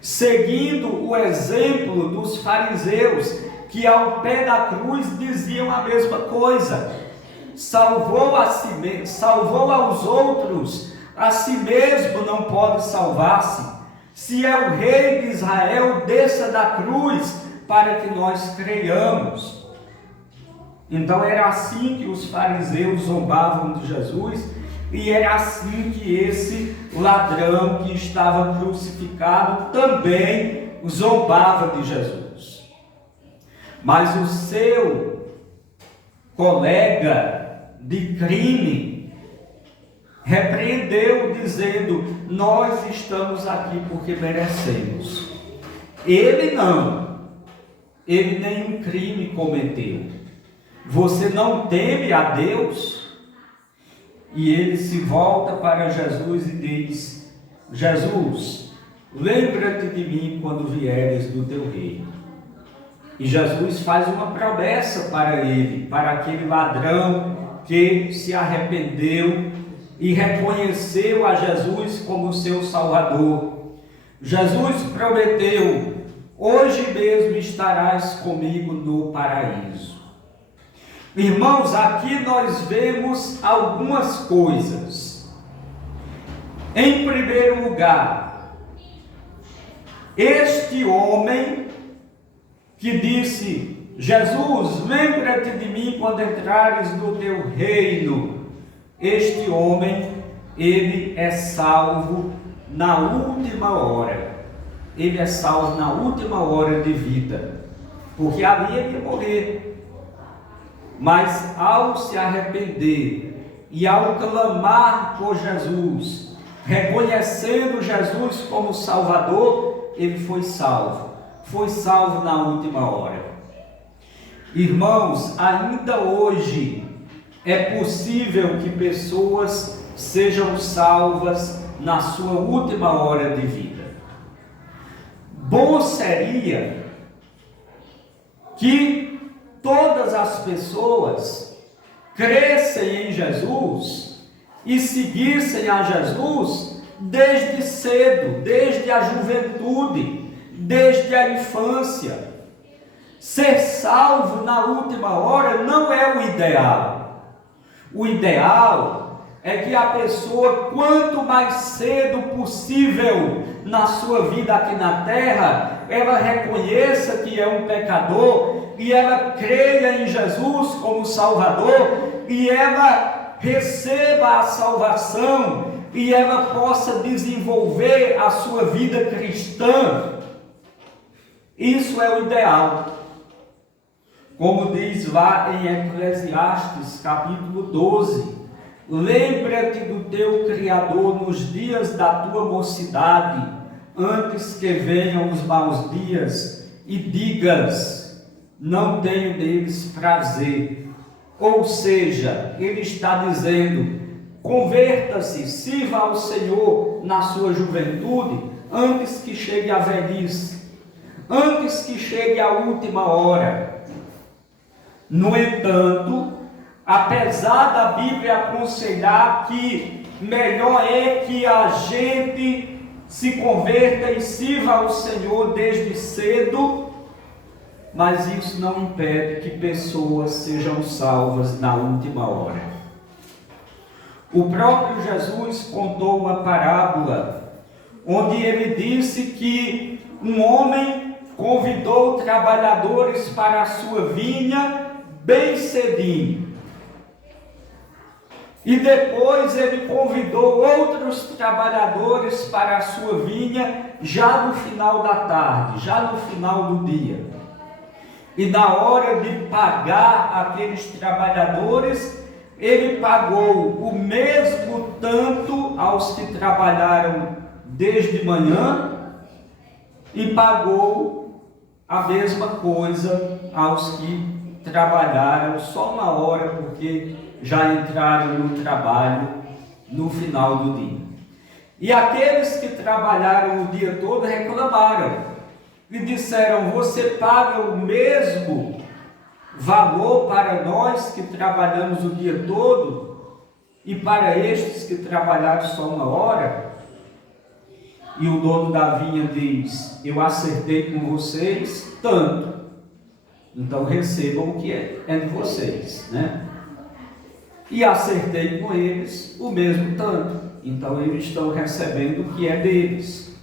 seguindo o exemplo dos fariseus, que ao pé da cruz diziam a mesma coisa: salvou aos outros, a si mesmo não pode salvar-se. Se é o rei de Israel, desça da cruz para que nós creiamos. Então era assim que os fariseus zombavam de Jesus, e era assim que esse ladrão que estava crucificado também zombava de Jesus. Mas o seu colega de crime repreendeu, dizendo: nós estamos aqui porque merecemos. Ele não, ele nenhum crime cometeu. Você não teme a Deus? E ele se volta para Jesus e diz: Jesus, lembra-te de mim quando vieres do teu reino. E Jesus faz uma promessa para ele, para aquele ladrão que se arrependeu e reconheceu a Jesus como seu Salvador. Jesus prometeu: hoje mesmo estarás comigo no paraíso. Irmãos, aqui nós vemos algumas coisas. Em primeiro lugar, este homem que disse: Jesus, lembra-te de mim quando entrares no teu reino. Este homem, ele é salvo na última hora. Ele é salvo na última hora de vida, porque ali ele ia morrer. Mas ao se arrepender e ao clamar por Jesus, reconhecendo Jesus como Salvador, ele foi salvo. Foi salvo na última hora. Irmãos, ainda hoje é possível que pessoas sejam salvas na sua última hora de vida. Bom seria que todas as pessoas crescem em Jesus e seguissem a Jesus desde cedo, desde a juventude, desde a infância. Ser salvo na última hora não é o ideal. O ideal é que a pessoa, quanto mais cedo possível na sua vida aqui na terra, ela reconheça que é um pecador e ela creia em Jesus como Salvador e ela receba a salvação e ela possa desenvolver a sua vida cristã. Isso é o ideal. Como diz lá em Eclesiastes, capítulo 12: lembra-te do teu Criador nos dias da tua mocidade, antes que venham os maus dias, e digas: não tenho neles prazer. Ou seja, ele está dizendo: converta-se, sirva ao Senhor na sua juventude, antes que chegue a velhice, antes que chegue a última hora. No entanto, apesar da Bíblia aconselhar que melhor é que a gente se converta e sirva ao Senhor desde cedo, mas isso não impede que pessoas sejam salvas na última hora. O próprio Jesus contou uma parábola, onde ele disse que um homem convidou trabalhadores para a sua vinha bem cedinho. E depois ele convidou outros trabalhadores para a sua vinha já no final da tarde, já no final do dia. E na hora de pagar aqueles trabalhadores, ele pagou o mesmo tanto aos que trabalharam desde manhã e pagou a mesma coisa aos que trabalharam só uma hora, porque já entraram no trabalho no final do dia. E aqueles que trabalharam o dia todo reclamaram e disseram: você paga o mesmo valor para nós que trabalhamos o dia todo e para estes que trabalharam só uma hora? E o dono da vinha diz: eu acertei com vocês tanto, então recebam o que é de vocês, né? E acertei com eles o mesmo tanto, então eles estão recebendo o que é deles.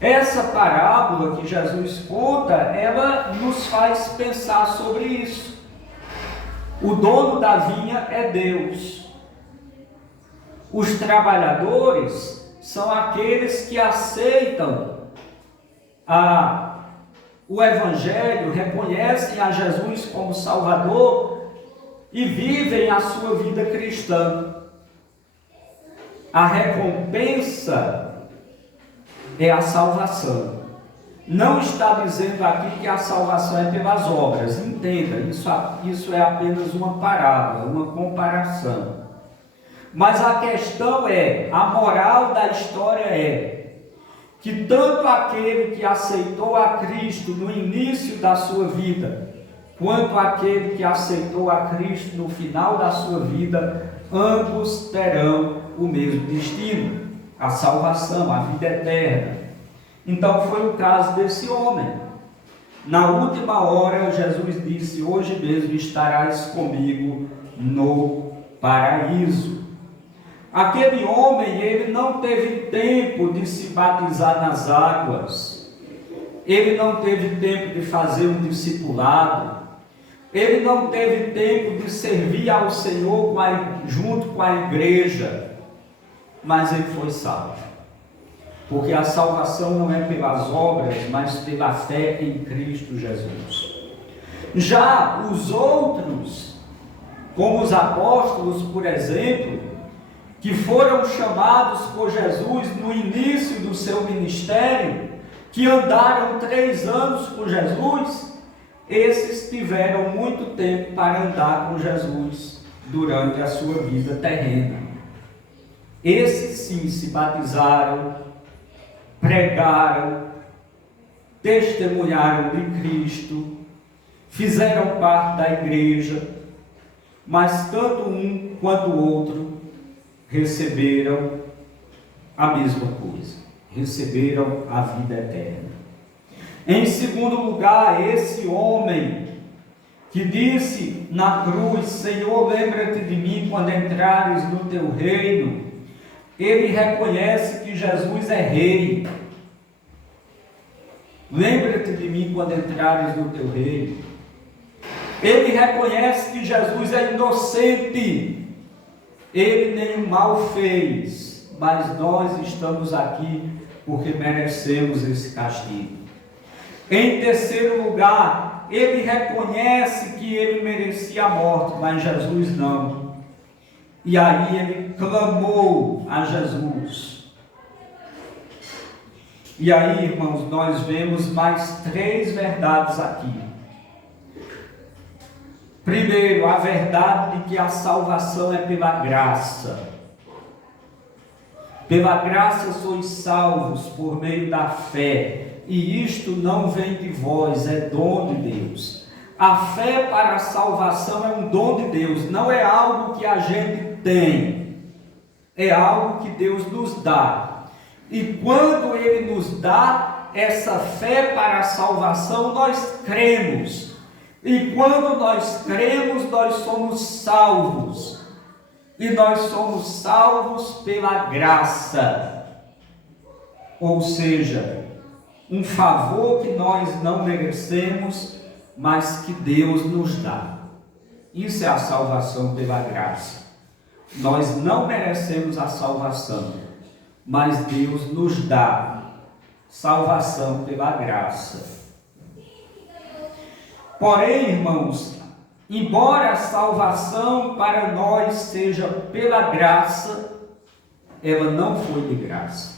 Essa parábola que Jesus conta, ela nos faz pensar sobre isso. O dono da vinha é Deus. Os trabalhadores são aqueles que aceitam o Evangelho, reconhecem a Jesus como Salvador e vivem a sua vida cristã. A recompensa é a salvação. Não está dizendo aqui que a salvação é pelas obras. Entenda, isso é apenas uma parábola, uma comparação. Mas a questão é, a moral da história é que tanto aquele que aceitou a Cristo no início da sua vida, quanto aquele que aceitou a Cristo no final da sua vida, ambos terão o mesmo destino, a salvação, a vida eterna. Então foi o caso desse homem. Na última hora, Jesus disse: hoje mesmo estarás comigo no paraíso. Aquele homem, ele não teve tempo de se batizar nas águas, ele não teve tempo de fazer um discipulado, ele não teve tempo de servir ao Senhor junto com a igreja, mas ele foi salvo, porque a salvação não é pelas obras, mas pela fé em Cristo Jesus. Já os outros, como os apóstolos, por exemplo, que foram chamados por Jesus no início do seu ministério, que andaram 3 anos com Jesus, esses tiveram muito tempo para andar com Jesus durante a sua vida terrena. Esses sim se batizaram, pregaram, testemunharam de Cristo, fizeram parte da igreja, mas tanto um quanto o outro receberam a mesma coisa, receberam a vida eterna. Em segundo lugar, esse homem que disse na cruz: Senhor, lembra-te de mim quando entrares no teu reino, ele reconhece que Jesus é rei. Lembra-te de mim quando entrares no teu reino. Ele reconhece que Jesus é inocente. Ele nenhum mal fez, mas nós estamos aqui porque merecemos esse castigo. Em terceiro lugar, ele reconhece que ele merecia a morte, mas Jesus não. E aí ele clamou a Jesus. E aí, irmãos, nós vemos mais 3 verdades aqui. Primeiro, a verdade de que a salvação é pela graça. Pela graça sois salvos por meio da fé, e isto não vem de vós, é dom de Deus. A fé para a salvação é um dom de Deus, não é algo que a gente tem, é algo que Deus nos dá. E quando Ele nos dá essa fé para a salvação, nós cremos. E quando nós cremos, nós somos salvos. E nós somos salvos pela graça. Ou seja, um favor que nós não merecemos, mas que Deus nos dá. Isso é a salvação pela graça. Nós não merecemos a salvação, mas Deus nos dá salvação pela graça. Porém, irmãos, embora a salvação para nós seja pela graça, ela não foi de graça.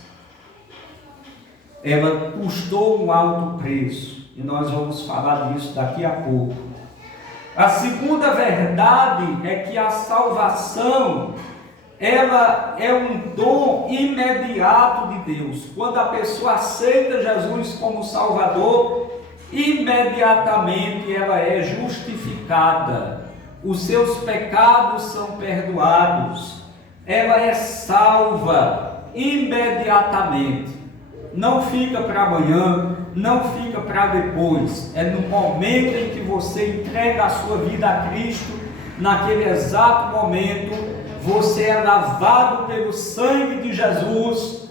Ela custou um alto preço, e nós vamos falar disso daqui a pouco. A segunda verdade é que a salvação, ela é um dom imediato de Deus. Quando a pessoa aceita Jesus como Salvador, imediatamente ela é justificada. Os seus pecados são perdoados. Ela é salva imediatamente. Não fica para amanhã, não fica para depois. É no momento em que você entrega a sua vida a Cristo, naquele exato momento, você é lavado pelo sangue de Jesus,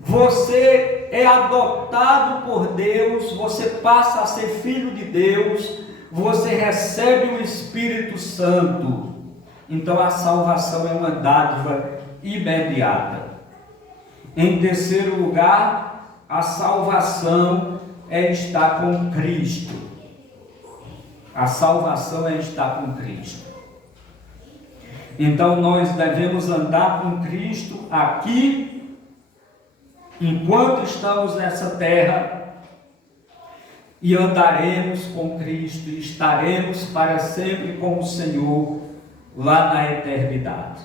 você é adotado por Deus, você passa a ser filho de Deus, você recebe o Espírito Santo. Então a salvação é uma dádiva imediata. Em terceiro lugar, a salvação é estar com Cristo. A salvação é estar com Cristo. Então nós devemos andar com Cristo aqui, enquanto estamos nessa terra, e andaremos com Cristo e estaremos para sempre com o Senhor lá na eternidade.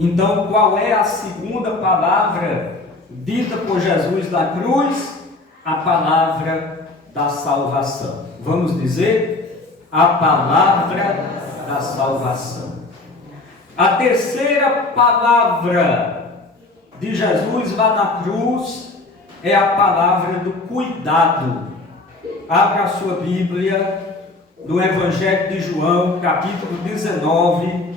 Então, qual é a segunda palavra dita por Jesus na cruz? A palavra da salvação. Vamos dizer? A palavra da salvação. A terceira palavra de Jesus lá na cruz é a palavra do cuidado. Abra a sua Bíblia no Evangelho de João, capítulo 19,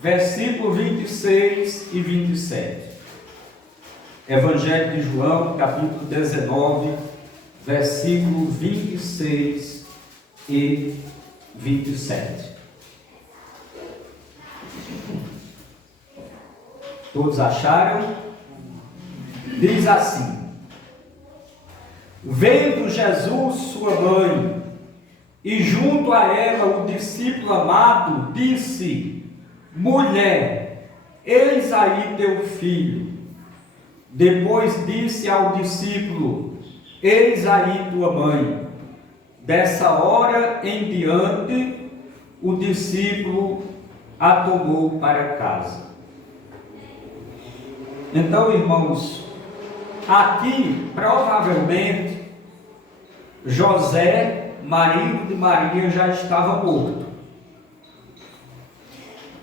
versículo 26 e 27. Evangelho de João, capítulo 19, versículo 26 e 27. Todos acharam? Diz assim: vendo Jesus sua mãe, e junto a ela o discípulo amado, disse: mulher, eis aí teu filho. Depois disse ao discípulo: eis aí tua mãe. Dessa hora em diante, o discípulo a tomou para casa. Então, irmãos, aqui provavelmente José, marido de Maria, já estava morto.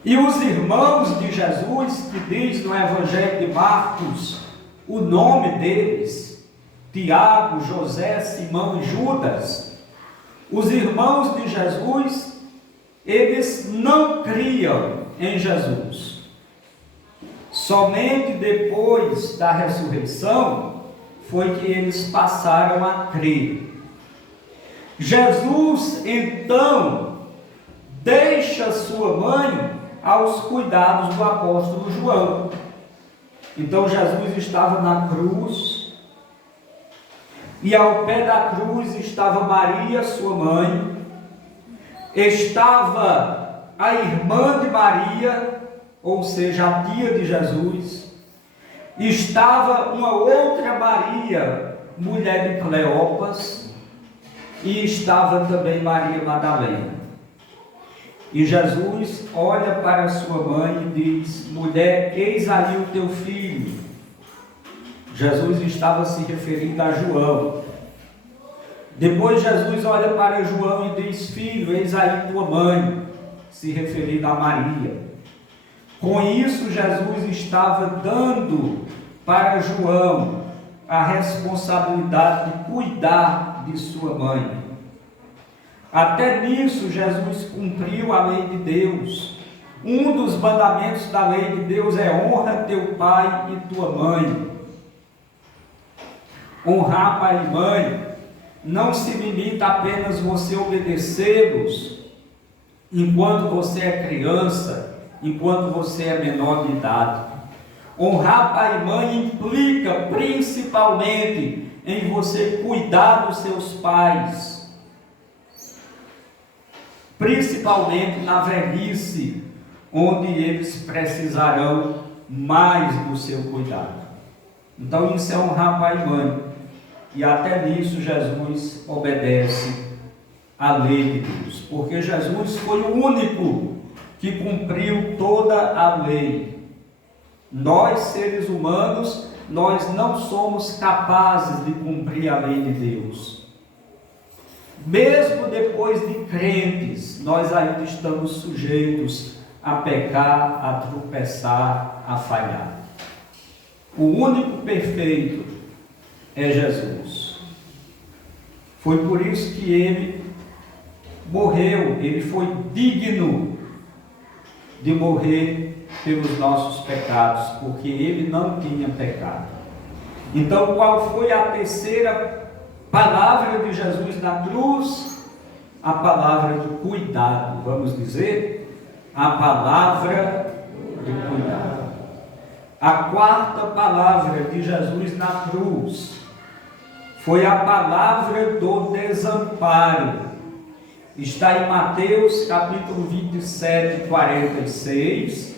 E os irmãos de Jesus, que diz no Evangelho de Marcos o nome deles, Tiago, José, Simão e Judas, os irmãos de Jesus, eles não criam em Jesus. Somente depois da ressurreição foi que eles passaram a crer. Jesus, então, deixa sua mãe aos cuidados do apóstolo João. Então Jesus estava na cruz, e ao pé da cruz estava Maria, sua mãe, estava a irmã de Maria, ou seja, a tia de Jesus, estava uma outra Maria, mulher de Cleopas, e estava também Maria Madalena. E Jesus olha para sua mãe e diz: mulher, eis aí o teu filho. Jesus estava se referindo a João. Depois Jesus olha para João e diz: filho, eis aí tua mãe, se referindo a Maria. Com isso, Jesus estava dando para João a responsabilidade de cuidar de sua mãe. Até nisso, Jesus cumpriu a lei de Deus. Um dos mandamentos da lei de Deus é: honra teu pai e tua mãe. Honrar pai e mãe não se limita apenas você obedecê-los enquanto você é criança, enquanto você é menor de idade. Honrar pai e mãe implica principalmente em você cuidar dos seus pais, principalmente na velhice, onde eles precisarão mais do seu cuidado. Então isso é honrar pai e mãe, e até nisso Jesus obedece a lei de Deus, porque Jesus foi o único que cumpriu toda a lei. Nós, seres humanos, nós não somos capazes de cumprir a lei de Deus. Mesmo depois de crentes, nós ainda estamos sujeitos a pecar, a tropeçar, a falhar. O único perfeito é Jesus. Foi por isso que ele morreu, ele foi digno de morrer pelos nossos pecados, porque ele não tinha pecado. Então, qual foi a terceira palavra de Jesus na cruz? A palavra de cuidado, vamos dizer, a palavra de cuidado. A quarta palavra de Jesus na cruz foi a palavra do desamparo. Está em Mateus capítulo 27, 46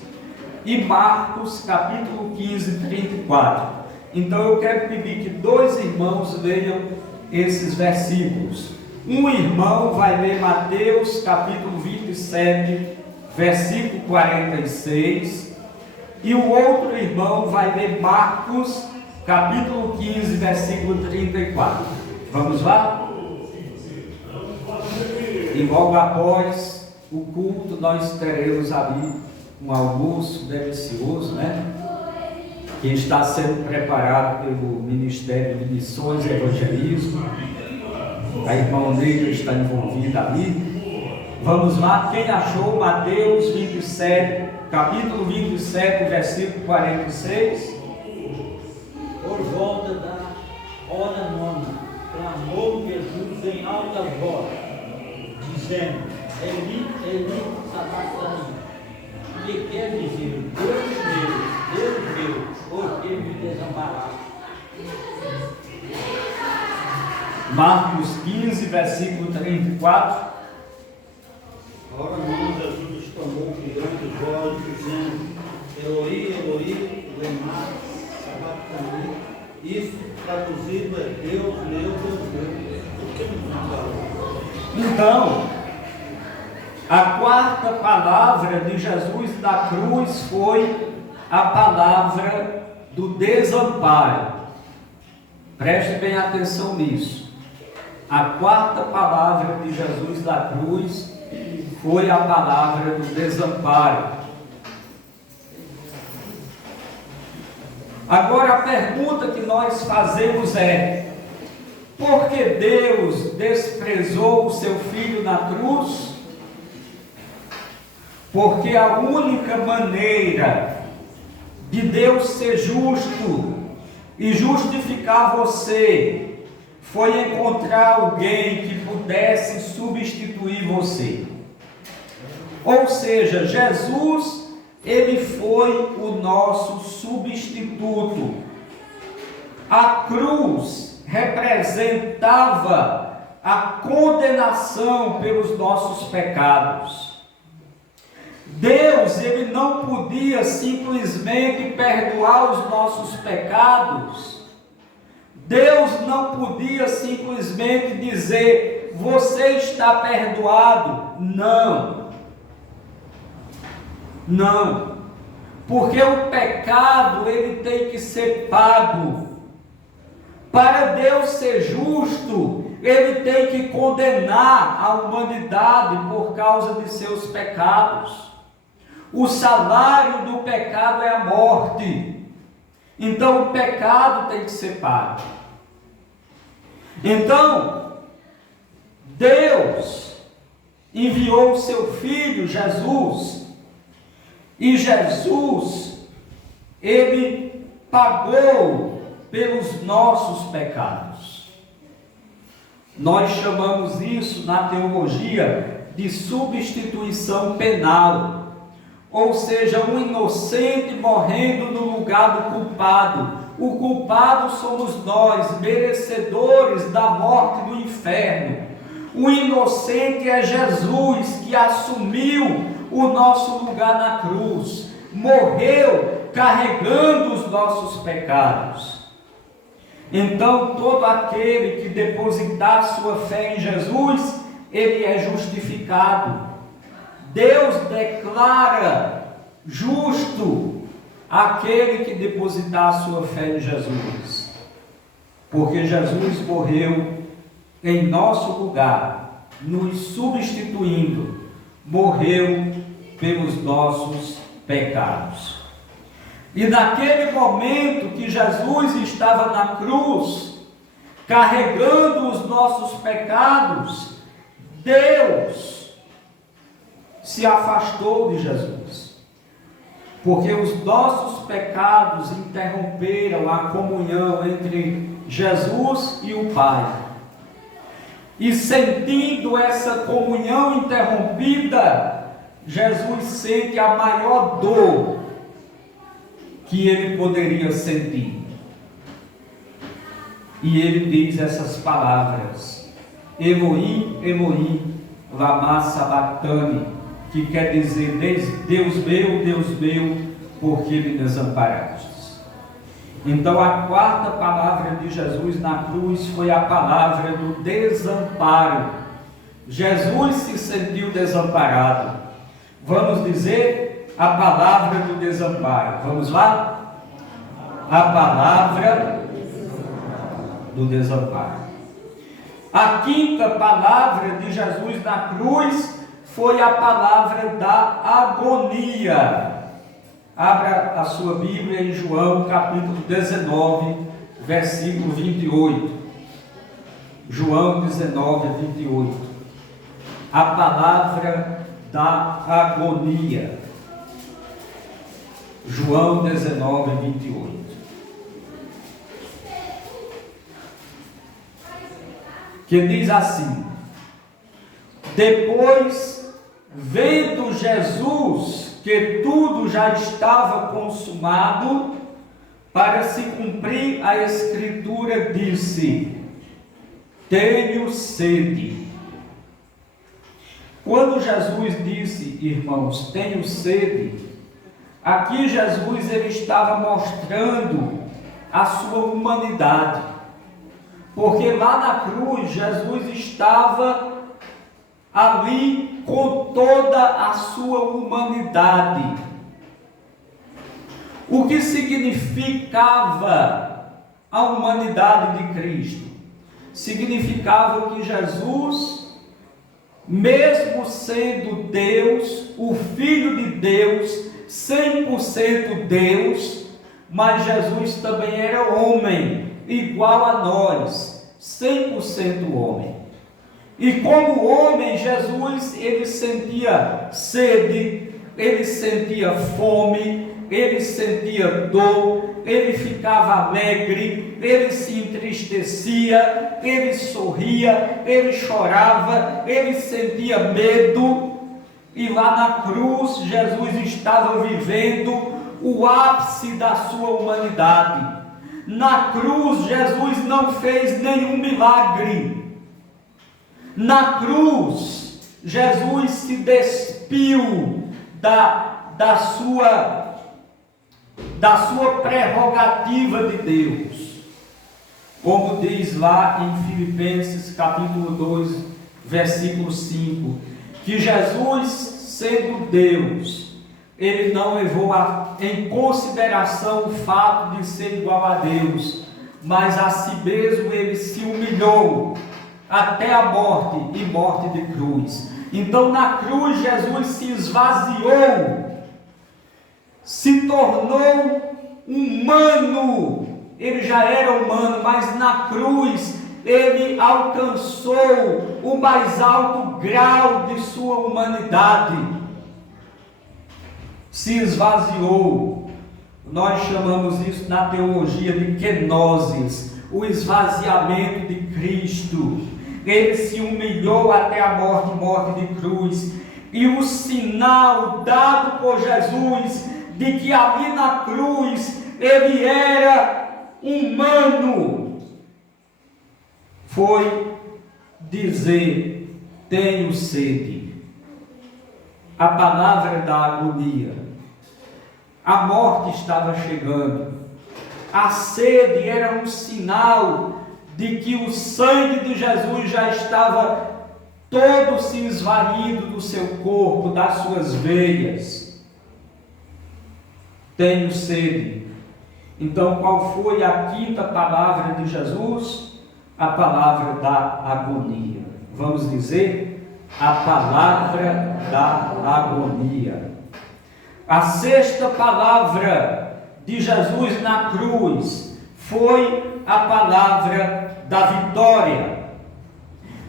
e Marcos capítulo 15, 34. Então eu quero pedir que dois irmãos leiam esses versículos. Um irmão vai ler Mateus capítulo 27, versículo 46, e o outro irmão vai ler Marcos capítulo 15, versículo 34. Vamos lá? E logo após o culto nós teremos ali um almoço delicioso, né? Que está sendo preparado pelo Ministério de Missões e Evangelismo. A irmã Neila está envolvida ali. Vamos lá, quem achou Mateus 27, capítulo 27, versículo 46? Por volta da hora nona, clamou Jesus em alta voz, dizendo: Eli, Eli, sabachthani, que quer dizer: Deus meu, por que me desamparaste? Marcos 15, versículo 34. Ora não, Jesus exclamou com grande voz, dizendo: Eloi, Eloi, lema sabachthani. Isso traduzido é: Deus meu, por que me desamparou? Então, a quarta palavra de Jesus da cruz foi a palavra do desamparo. Preste bem atenção nisso. A quarta palavra de Jesus da cruz foi a palavra do desamparo. Agora a pergunta que nós fazemos é: por que Deus desprezou o seu Filho na cruz? Porque a única maneira de Deus ser justo e justificar você foi encontrar alguém que pudesse substituir você. Ou seja, Jesus, ele foi o nosso substituto. A cruz representava a condenação pelos nossos pecados. Deus, ele não podia simplesmente perdoar os nossos pecados. Deus não podia simplesmente dizer: você está perdoado. Não, porque o pecado ele tem que ser pago. Para Deus ser justo, ele tem que condenar a humanidade por causa de seus pecados. O salário do pecado é a morte. Então o pecado tem que ser pago. Então, Deus enviou o seu Filho Jesus, e Jesus, ele pagou pelos nossos pecados. Nós chamamos isso na teologia de substituição penal. Ou seja, um inocente morrendo no lugar do culpado. O culpado somos nós, merecedores da morte do inferno. O inocente é Jesus, que assumiu o nosso lugar na cruz, morreu carregando os nossos pecados. Então, todo aquele que depositar sua fé em Jesus ele é justificado. Deus declara justo aquele que depositar a sua fé em Jesus, porque Jesus morreu em nosso lugar, nos substituindo, morreu pelos nossos pecados. E naquele momento que Jesus estava na cruz, carregando os nossos pecados, Deus se afastou de Jesus, porque os nossos pecados interromperam a comunhão entre Jesus e o Pai. E sentindo essa comunhão interrompida, Jesus sente a maior dor que ele poderia sentir. E ele diz essas palavras: Elohim, Elohim, lama sabachthani, que quer dizer: Deus meu, por que me desamparaste? Então a quarta palavra de Jesus na cruz foi a palavra do desamparo. Jesus se sentiu desamparado. Vamos dizer a palavra do desamparo. Vamos lá? A palavra do desamparo. A quinta palavra de Jesus na cruz foi a palavra da agonia. Abra a sua Bíblia em João capítulo 19, versículo 28. João 19, 28. A palavra da agonia. João 19, 28. Que diz assim: depois, vendo Jesus que tudo já estava consumado, para se cumprir a Escritura, disse: tenho sede. Quando Jesus disse, irmãos, tenho sede, aqui Jesus ele estava mostrando a sua humanidade. Porque lá na cruz, Jesus estava ali com toda a sua humanidade. O que significava a humanidade de Cristo? Significava que Jesus, mesmo sendo Deus, o Filho de Deus, 100% Deus, mas Jesus também era homem, igual a nós, 100% homem. E como homem, Jesus, ele sentia sede, ele sentia fome, ele sentia dor, ele ficava alegre, ele se entristecia, ele sorria, ele chorava, ele sentia medo. E lá na cruz, Jesus estava vivendo o ápice da sua humanidade. Na cruz, Jesus não fez nenhum milagre. Na cruz, Jesus se despiu da sua prerrogativa de Deus. Como diz lá em Filipenses capítulo 2, versículo 5, que Jesus, sendo Deus, ele não levou em consideração o fato de ser igual a Deus, mas a si mesmo ele se humilhou até a morte, e morte de cruz. Então na cruz Jesus se esvaziou, se tornou humano. Ele já era humano, mas na cruz ele alcançou o mais alto grau de sua humanidade. Se esvaziou. Nós chamamos isso na teologia de kenosis, o esvaziamento de Cristo. Ele se humilhou até a morte, morte de cruz. E o sinal dado por Jesus de que ali na cruz ele era humano foi dizer: tenho sede. A palavra da agonia. A morte estava chegando. A sede era um sinal de que o sangue de Jesus já estava todo se esvaindo do seu corpo, das suas veias. Tenho sede. Então, qual foi a quinta palavra de Jesus? A palavra da agonia. Vamos dizer, a palavra da agonia. A sexta palavra de Jesus na cruz foi a palavra da vitória.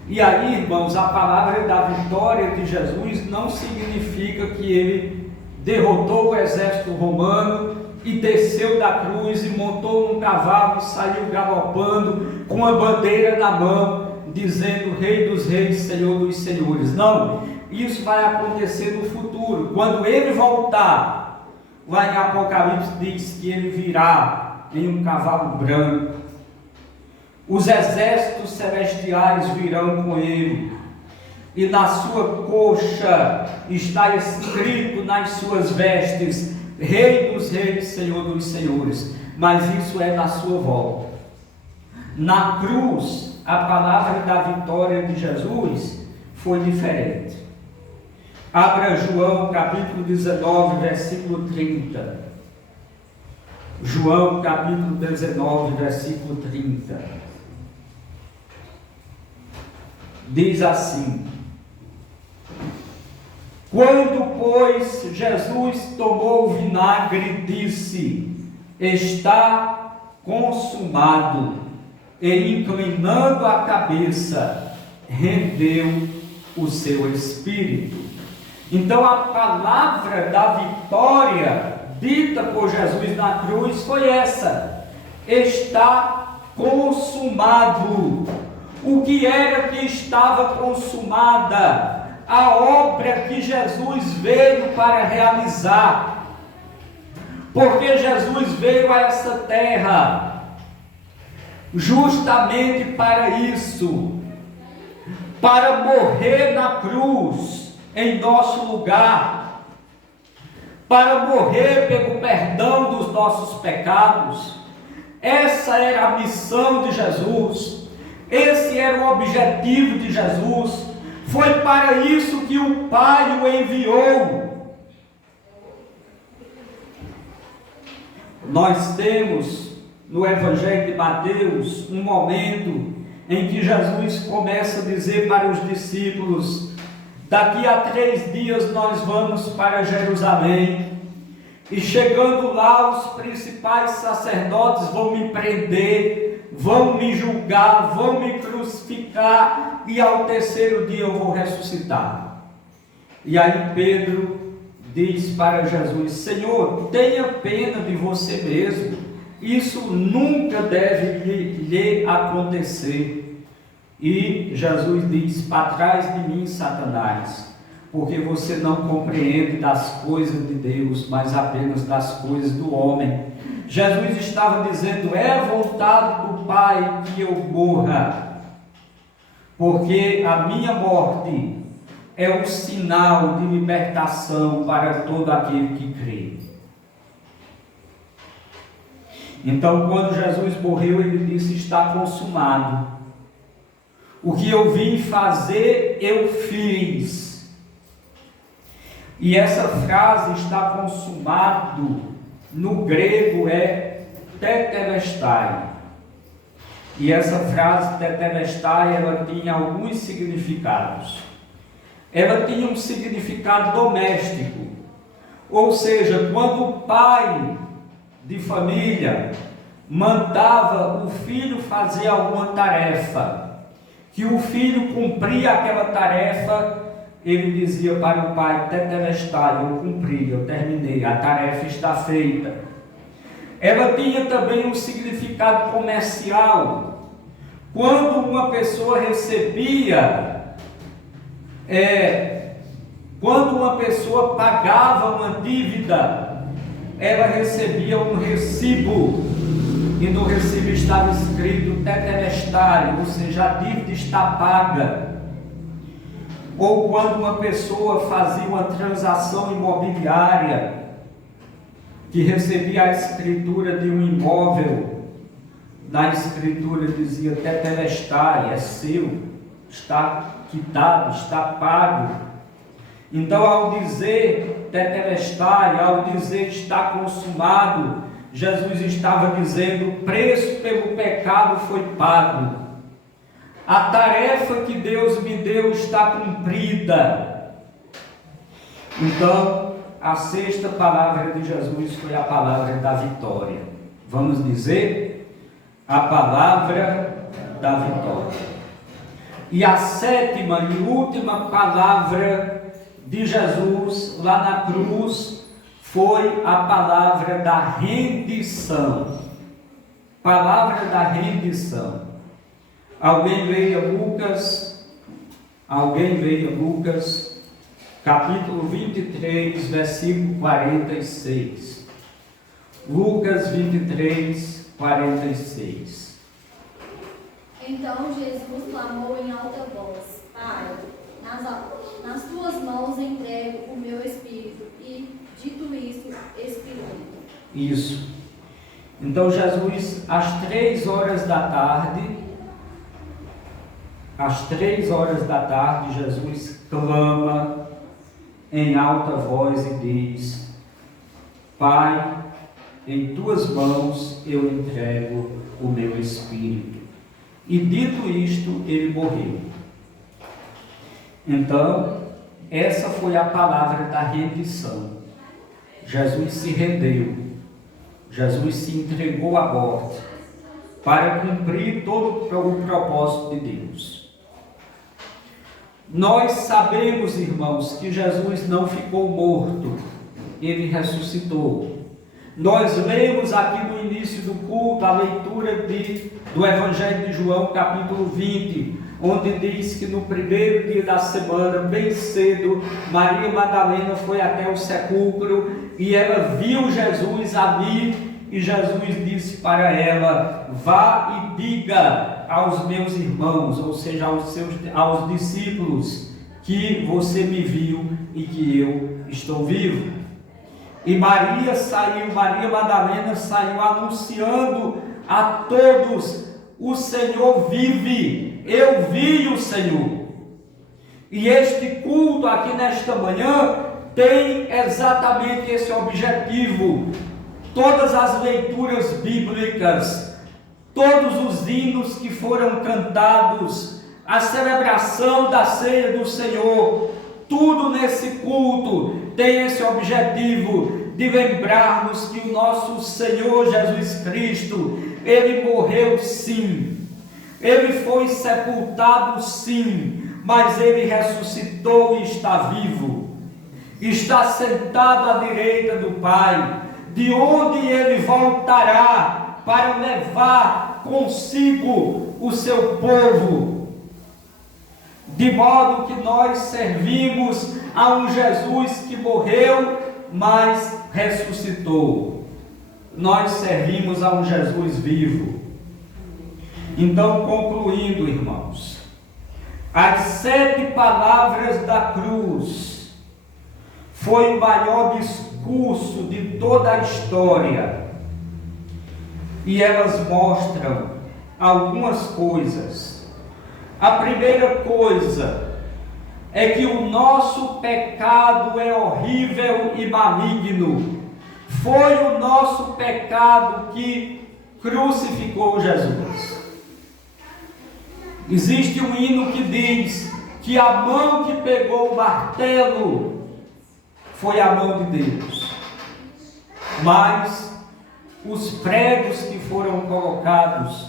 E aí, irmãos, a palavra da vitória de Jesus não significa que ele derrotou o exército romano e desceu da cruz e montou num cavalo e saiu galopando com a bandeira na mão, dizendo Rei dos Reis, Senhor dos Senhores. Não, isso vai acontecer no futuro. Quando ele voltar, lá em Apocalipse diz que ele virá em um cavalo branco. Os exércitos celestiais virão com ele, e na sua coxa está escrito nas suas vestes, Rei dos Reis, Senhor dos Senhores. Mas isso é na sua volta. Na cruz, a palavra da vitória de Jesus foi diferente. Abra João capítulo 19, versículo 30. João capítulo 19, versículo 30. Diz assim: quando, pois, Jesus tomou o vinagre, disse, está consumado, e inclinando a cabeça, rendeu o seu espírito. Então a palavra da vitória dita por Jesus na cruz foi essa: está consumado. O que era que estava consumada? A obra que Jesus veio para realizar. Porque Jesus veio a essa terra justamente para isso, para morrer na cruz em nosso lugar, para morrer pelo perdão dos nossos pecados. Essa era a missão de Jesus. Esse era o objetivo de Jesus. Foi para isso que o Pai o enviou. Nós temos no Evangelho de Mateus um momento em que Jesus começa a dizer para os discípulos: daqui a 3 dias nós vamos para Jerusalém, e chegando lá os principais sacerdotes vão me prender, vão me julgar, vão me crucificar, e ao 3º dia eu vou ressuscitar. E aí Pedro diz para Jesus: Senhor, tenha pena de você mesmo, isso nunca deve lhe acontecer. E Jesus diz: para trás de mim, Satanás, porque você não compreende das coisas de Deus, mas apenas das coisas do homem. Jesus estava dizendo: é vontade do Pai que eu morra, porque a minha morte é um sinal de libertação para todo aquele que crê. Então, quando Jesus morreu, ele disse: está consumado. O que eu vim fazer, eu fiz. E essa frase, está consumado, no grego é tetelestai. E essa frase tetelestai, ela tinha alguns significados. Ela tinha um significado doméstico, ou seja, quando o pai de família mandava o filho fazer alguma tarefa, que o filho cumpria aquela tarefa, ele dizia para o pai: tetelestai, eu cumpri, eu terminei, a tarefa está feita. Ela tinha também um significado comercial. Quando uma pessoa recebia, quando uma pessoa pagava uma dívida, ela recebia um recibo, e no recibo estava escrito tetelestai, ou seja, a dívida está paga. Ou quando uma pessoa fazia uma transação imobiliária, que recebia a escritura de um imóvel, na escritura dizia tetelestai, é seu, está quitado, está pago. Então, ao dizer tetelestai, ao dizer está consumado, Jesus estava dizendo: o preço pelo pecado foi pago. A tarefa que Deus me deu está cumprida. Então, a sexta palavra de Jesus foi a palavra da vitória. Vamos dizer, a palavra da vitória. E a sétima e última palavra de Jesus lá na cruz foi a palavra da rendição. Palavra da rendição. Alguém leia Lucas, capítulo 23, versículo 46. Lucas 23, 46. Então Jesus clamou em alta voz: Pai, nas tuas mãos entrego o meu espírito. E, dito isso, expirou. Isso. Então Jesus, às 3 horas da tarde, Jesus clama em alta voz e diz: Pai, em tuas mãos eu entrego o meu espírito. E dito isto, ele morreu. Então, essa foi a palavra da rendição. Jesus se rendeu. Jesus se entregou à morte para cumprir todo o propósito de Deus. Nós sabemos, irmãos, que Jesus não ficou morto, ele ressuscitou. Nós lemos aqui no início do culto a leitura do Evangelho de João, capítulo 20, onde diz que no primeiro dia da semana, bem cedo, Maria Madalena foi até o sepulcro e ela viu Jesus ali, e Jesus disse para ela: vá e diga aos meus irmãos, ou seja, aos discípulos, que você me viu e que eu estou vivo. E Maria Madalena saiu anunciando a todos: o Senhor vive, eu vi o Senhor. E este culto aqui nesta manhã tem exatamente esse objetivo. Todas as leituras bíblicas, todos os hinos que foram cantados, a celebração da ceia do Senhor, tudo nesse culto tem esse objetivo de lembrarmos que o nosso Senhor Jesus Cristo, ele morreu sim, ele foi sepultado sim, mas ele ressuscitou e está vivo, está sentado à direita do Pai, de onde ele voltará para levar consigo o seu povo, de modo que nós servimos a um Jesus que morreu, mas ressuscitou. Nós servimos a um Jesus vivo. Então, concluindo, irmãos, as 7 palavras da cruz foi o maior discurso de toda a história, e elas mostram algumas coisas. A primeira coisa é que o nosso pecado é horrível e maligno. Foi o nosso pecado que crucificou Jesus. Existe um hino que diz que a mão que pegou o martelo foi a mão de Deus, mas os pregos que foram colocados,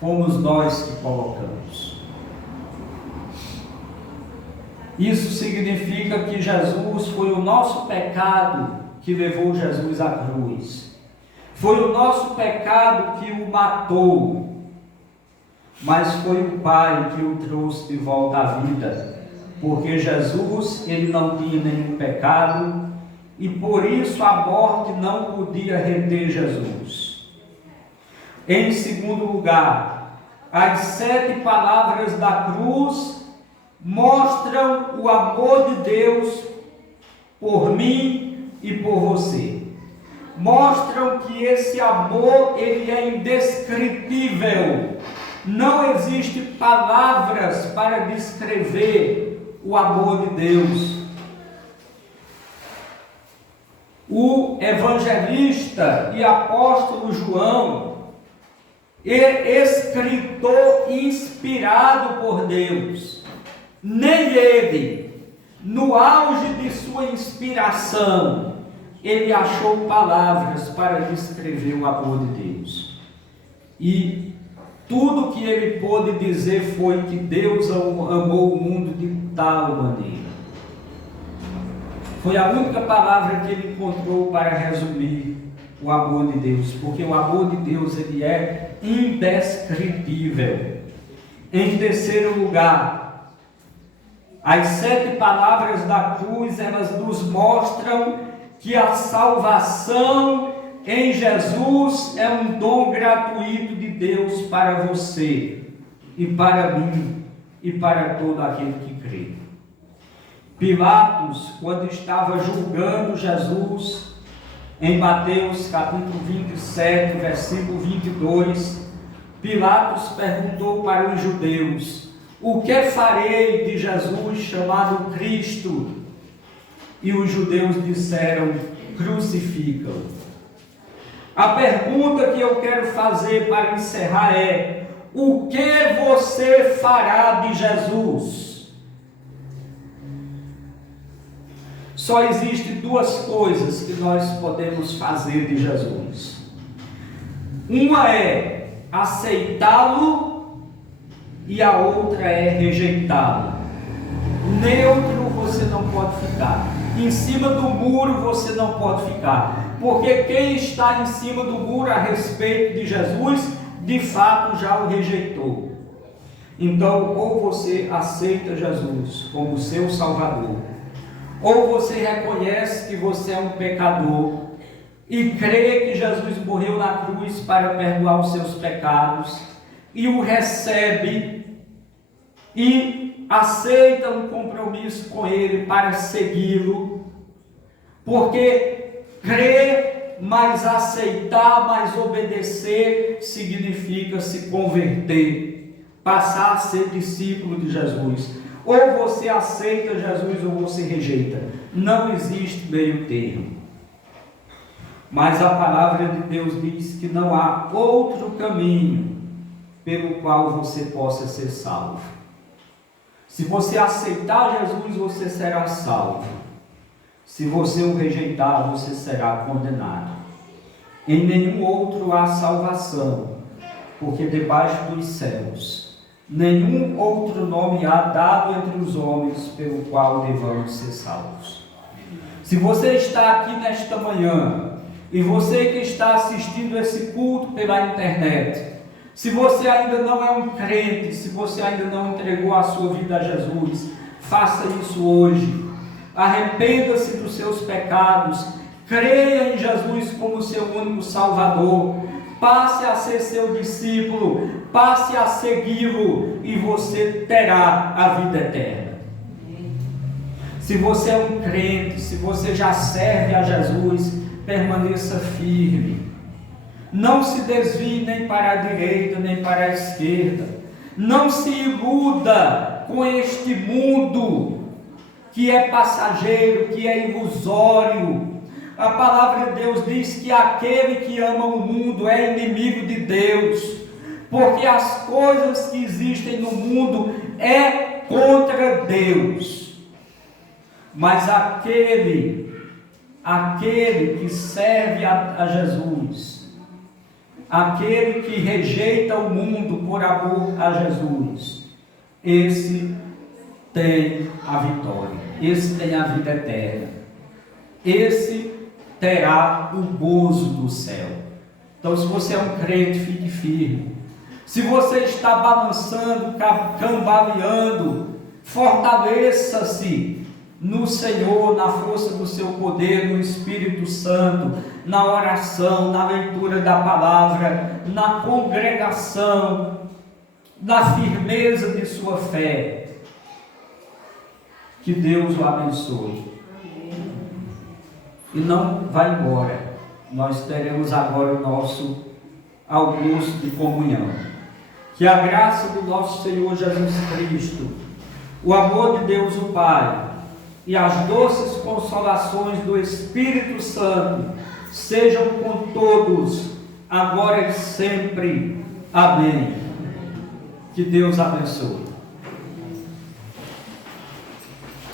fomos nós que colocamos. Isso significa que Jesus foi o nosso pecado que levou Jesus à cruz. Foi o nosso pecado que o matou, mas foi o Pai que o trouxe de volta à vida. Porque Jesus, ele não tinha nenhum pecado, e por isso a morte não podia reter Jesus. Em segundo lugar, as 7 palavras da cruz mostram o amor de Deus por mim e por você. Mostram que esse amor, ele é indescritível. Não existe palavras para descrever o amor de Deus. O evangelista e apóstolo João, escritor inspirado por Deus, nem ele, no auge de sua inspiração, ele achou palavras para descrever o amor de Deus. E tudo que ele pôde dizer foi que Deus amou o mundo de tal maneira. Foi a única palavra que ele encontrou para resumir o amor de Deus, porque o amor de Deus ele é indescritível. Em terceiro lugar, as 7 palavras da cruz, elas nos mostram que a salvação em Jesus é um dom gratuito de Deus para você e para mim e para todo aquele que crê. Pilatos, quando estava julgando Jesus, em Mateus capítulo 27, versículo 22, Pilatos perguntou para os judeus: o que farei de Jesus chamado Cristo? E os judeus disseram: crucifica-o. A pergunta que eu quero fazer para encerrar é: o que você fará de Jesus? Só existem 2 coisas que nós podemos fazer de Jesus. Uma é aceitá-lo e a outra é rejeitá-lo. Neutro você não pode ficar. Em cima do muro você não pode ficar. Porque quem está em cima do muro a respeito de Jesus, de fato já o rejeitou. Então, ou você aceita Jesus como seu Salvador, ou você reconhece que você é um pecador e crê que Jesus morreu na cruz para perdoar os seus pecados e o recebe e aceita um compromisso com Ele para segui-lo, porque crer, mas aceitar, mas obedecer significa se converter, passar a ser discípulo de Jesus. Ou você aceita Jesus ou você rejeita. Não existe meio termo. Mas a palavra de Deus diz que não há outro caminho pelo qual você possa ser salvo. Se você aceitar Jesus, você será salvo. Se você o rejeitar, você será condenado. Em nenhum outro há salvação, porque debaixo dos céus nenhum outro nome há dado entre os homens pelo qual devamos ser salvos. Se você está aqui nesta manhã, e você que está assistindo esse culto pela internet, se você ainda não é um crente, se você ainda não entregou a sua vida a Jesus, faça isso hoje. Arrependa-se dos seus pecados, creia em Jesus como seu único Salvador, passe a ser seu discípulo, passe a segui-lo e você terá a vida eterna. Se você é um crente, se você já serve a Jesus, permaneça firme. Não se desvie nem para a direita nem para a esquerda. Não se iluda com este mundo que é passageiro, que é ilusório. A palavra de Deus diz que aquele que ama o mundo é inimigo de Deus, porque as coisas que existem no mundo é contra Deus. Mas aquele que serve a Jesus, aquele que rejeita o mundo por amor a Jesus, esse tem a vitória, esse tem a vida eterna, esse terá o gozo do céu. Então, se você é um crente, fique firme. Se você está balançando, cambaleando, fortaleça-se no Senhor, na força do seu poder, no Espírito Santo, na oração, na leitura da palavra, na congregação, na firmeza de sua fé. Que Deus o abençoe. E não vá embora. Nós teremos agora o nosso almoço de comunhão. Que a graça do nosso Senhor Jesus Cristo, o amor de Deus o Pai e as doces consolações do Espírito Santo sejam com todos, agora e sempre. Amém. Que Deus abençoe.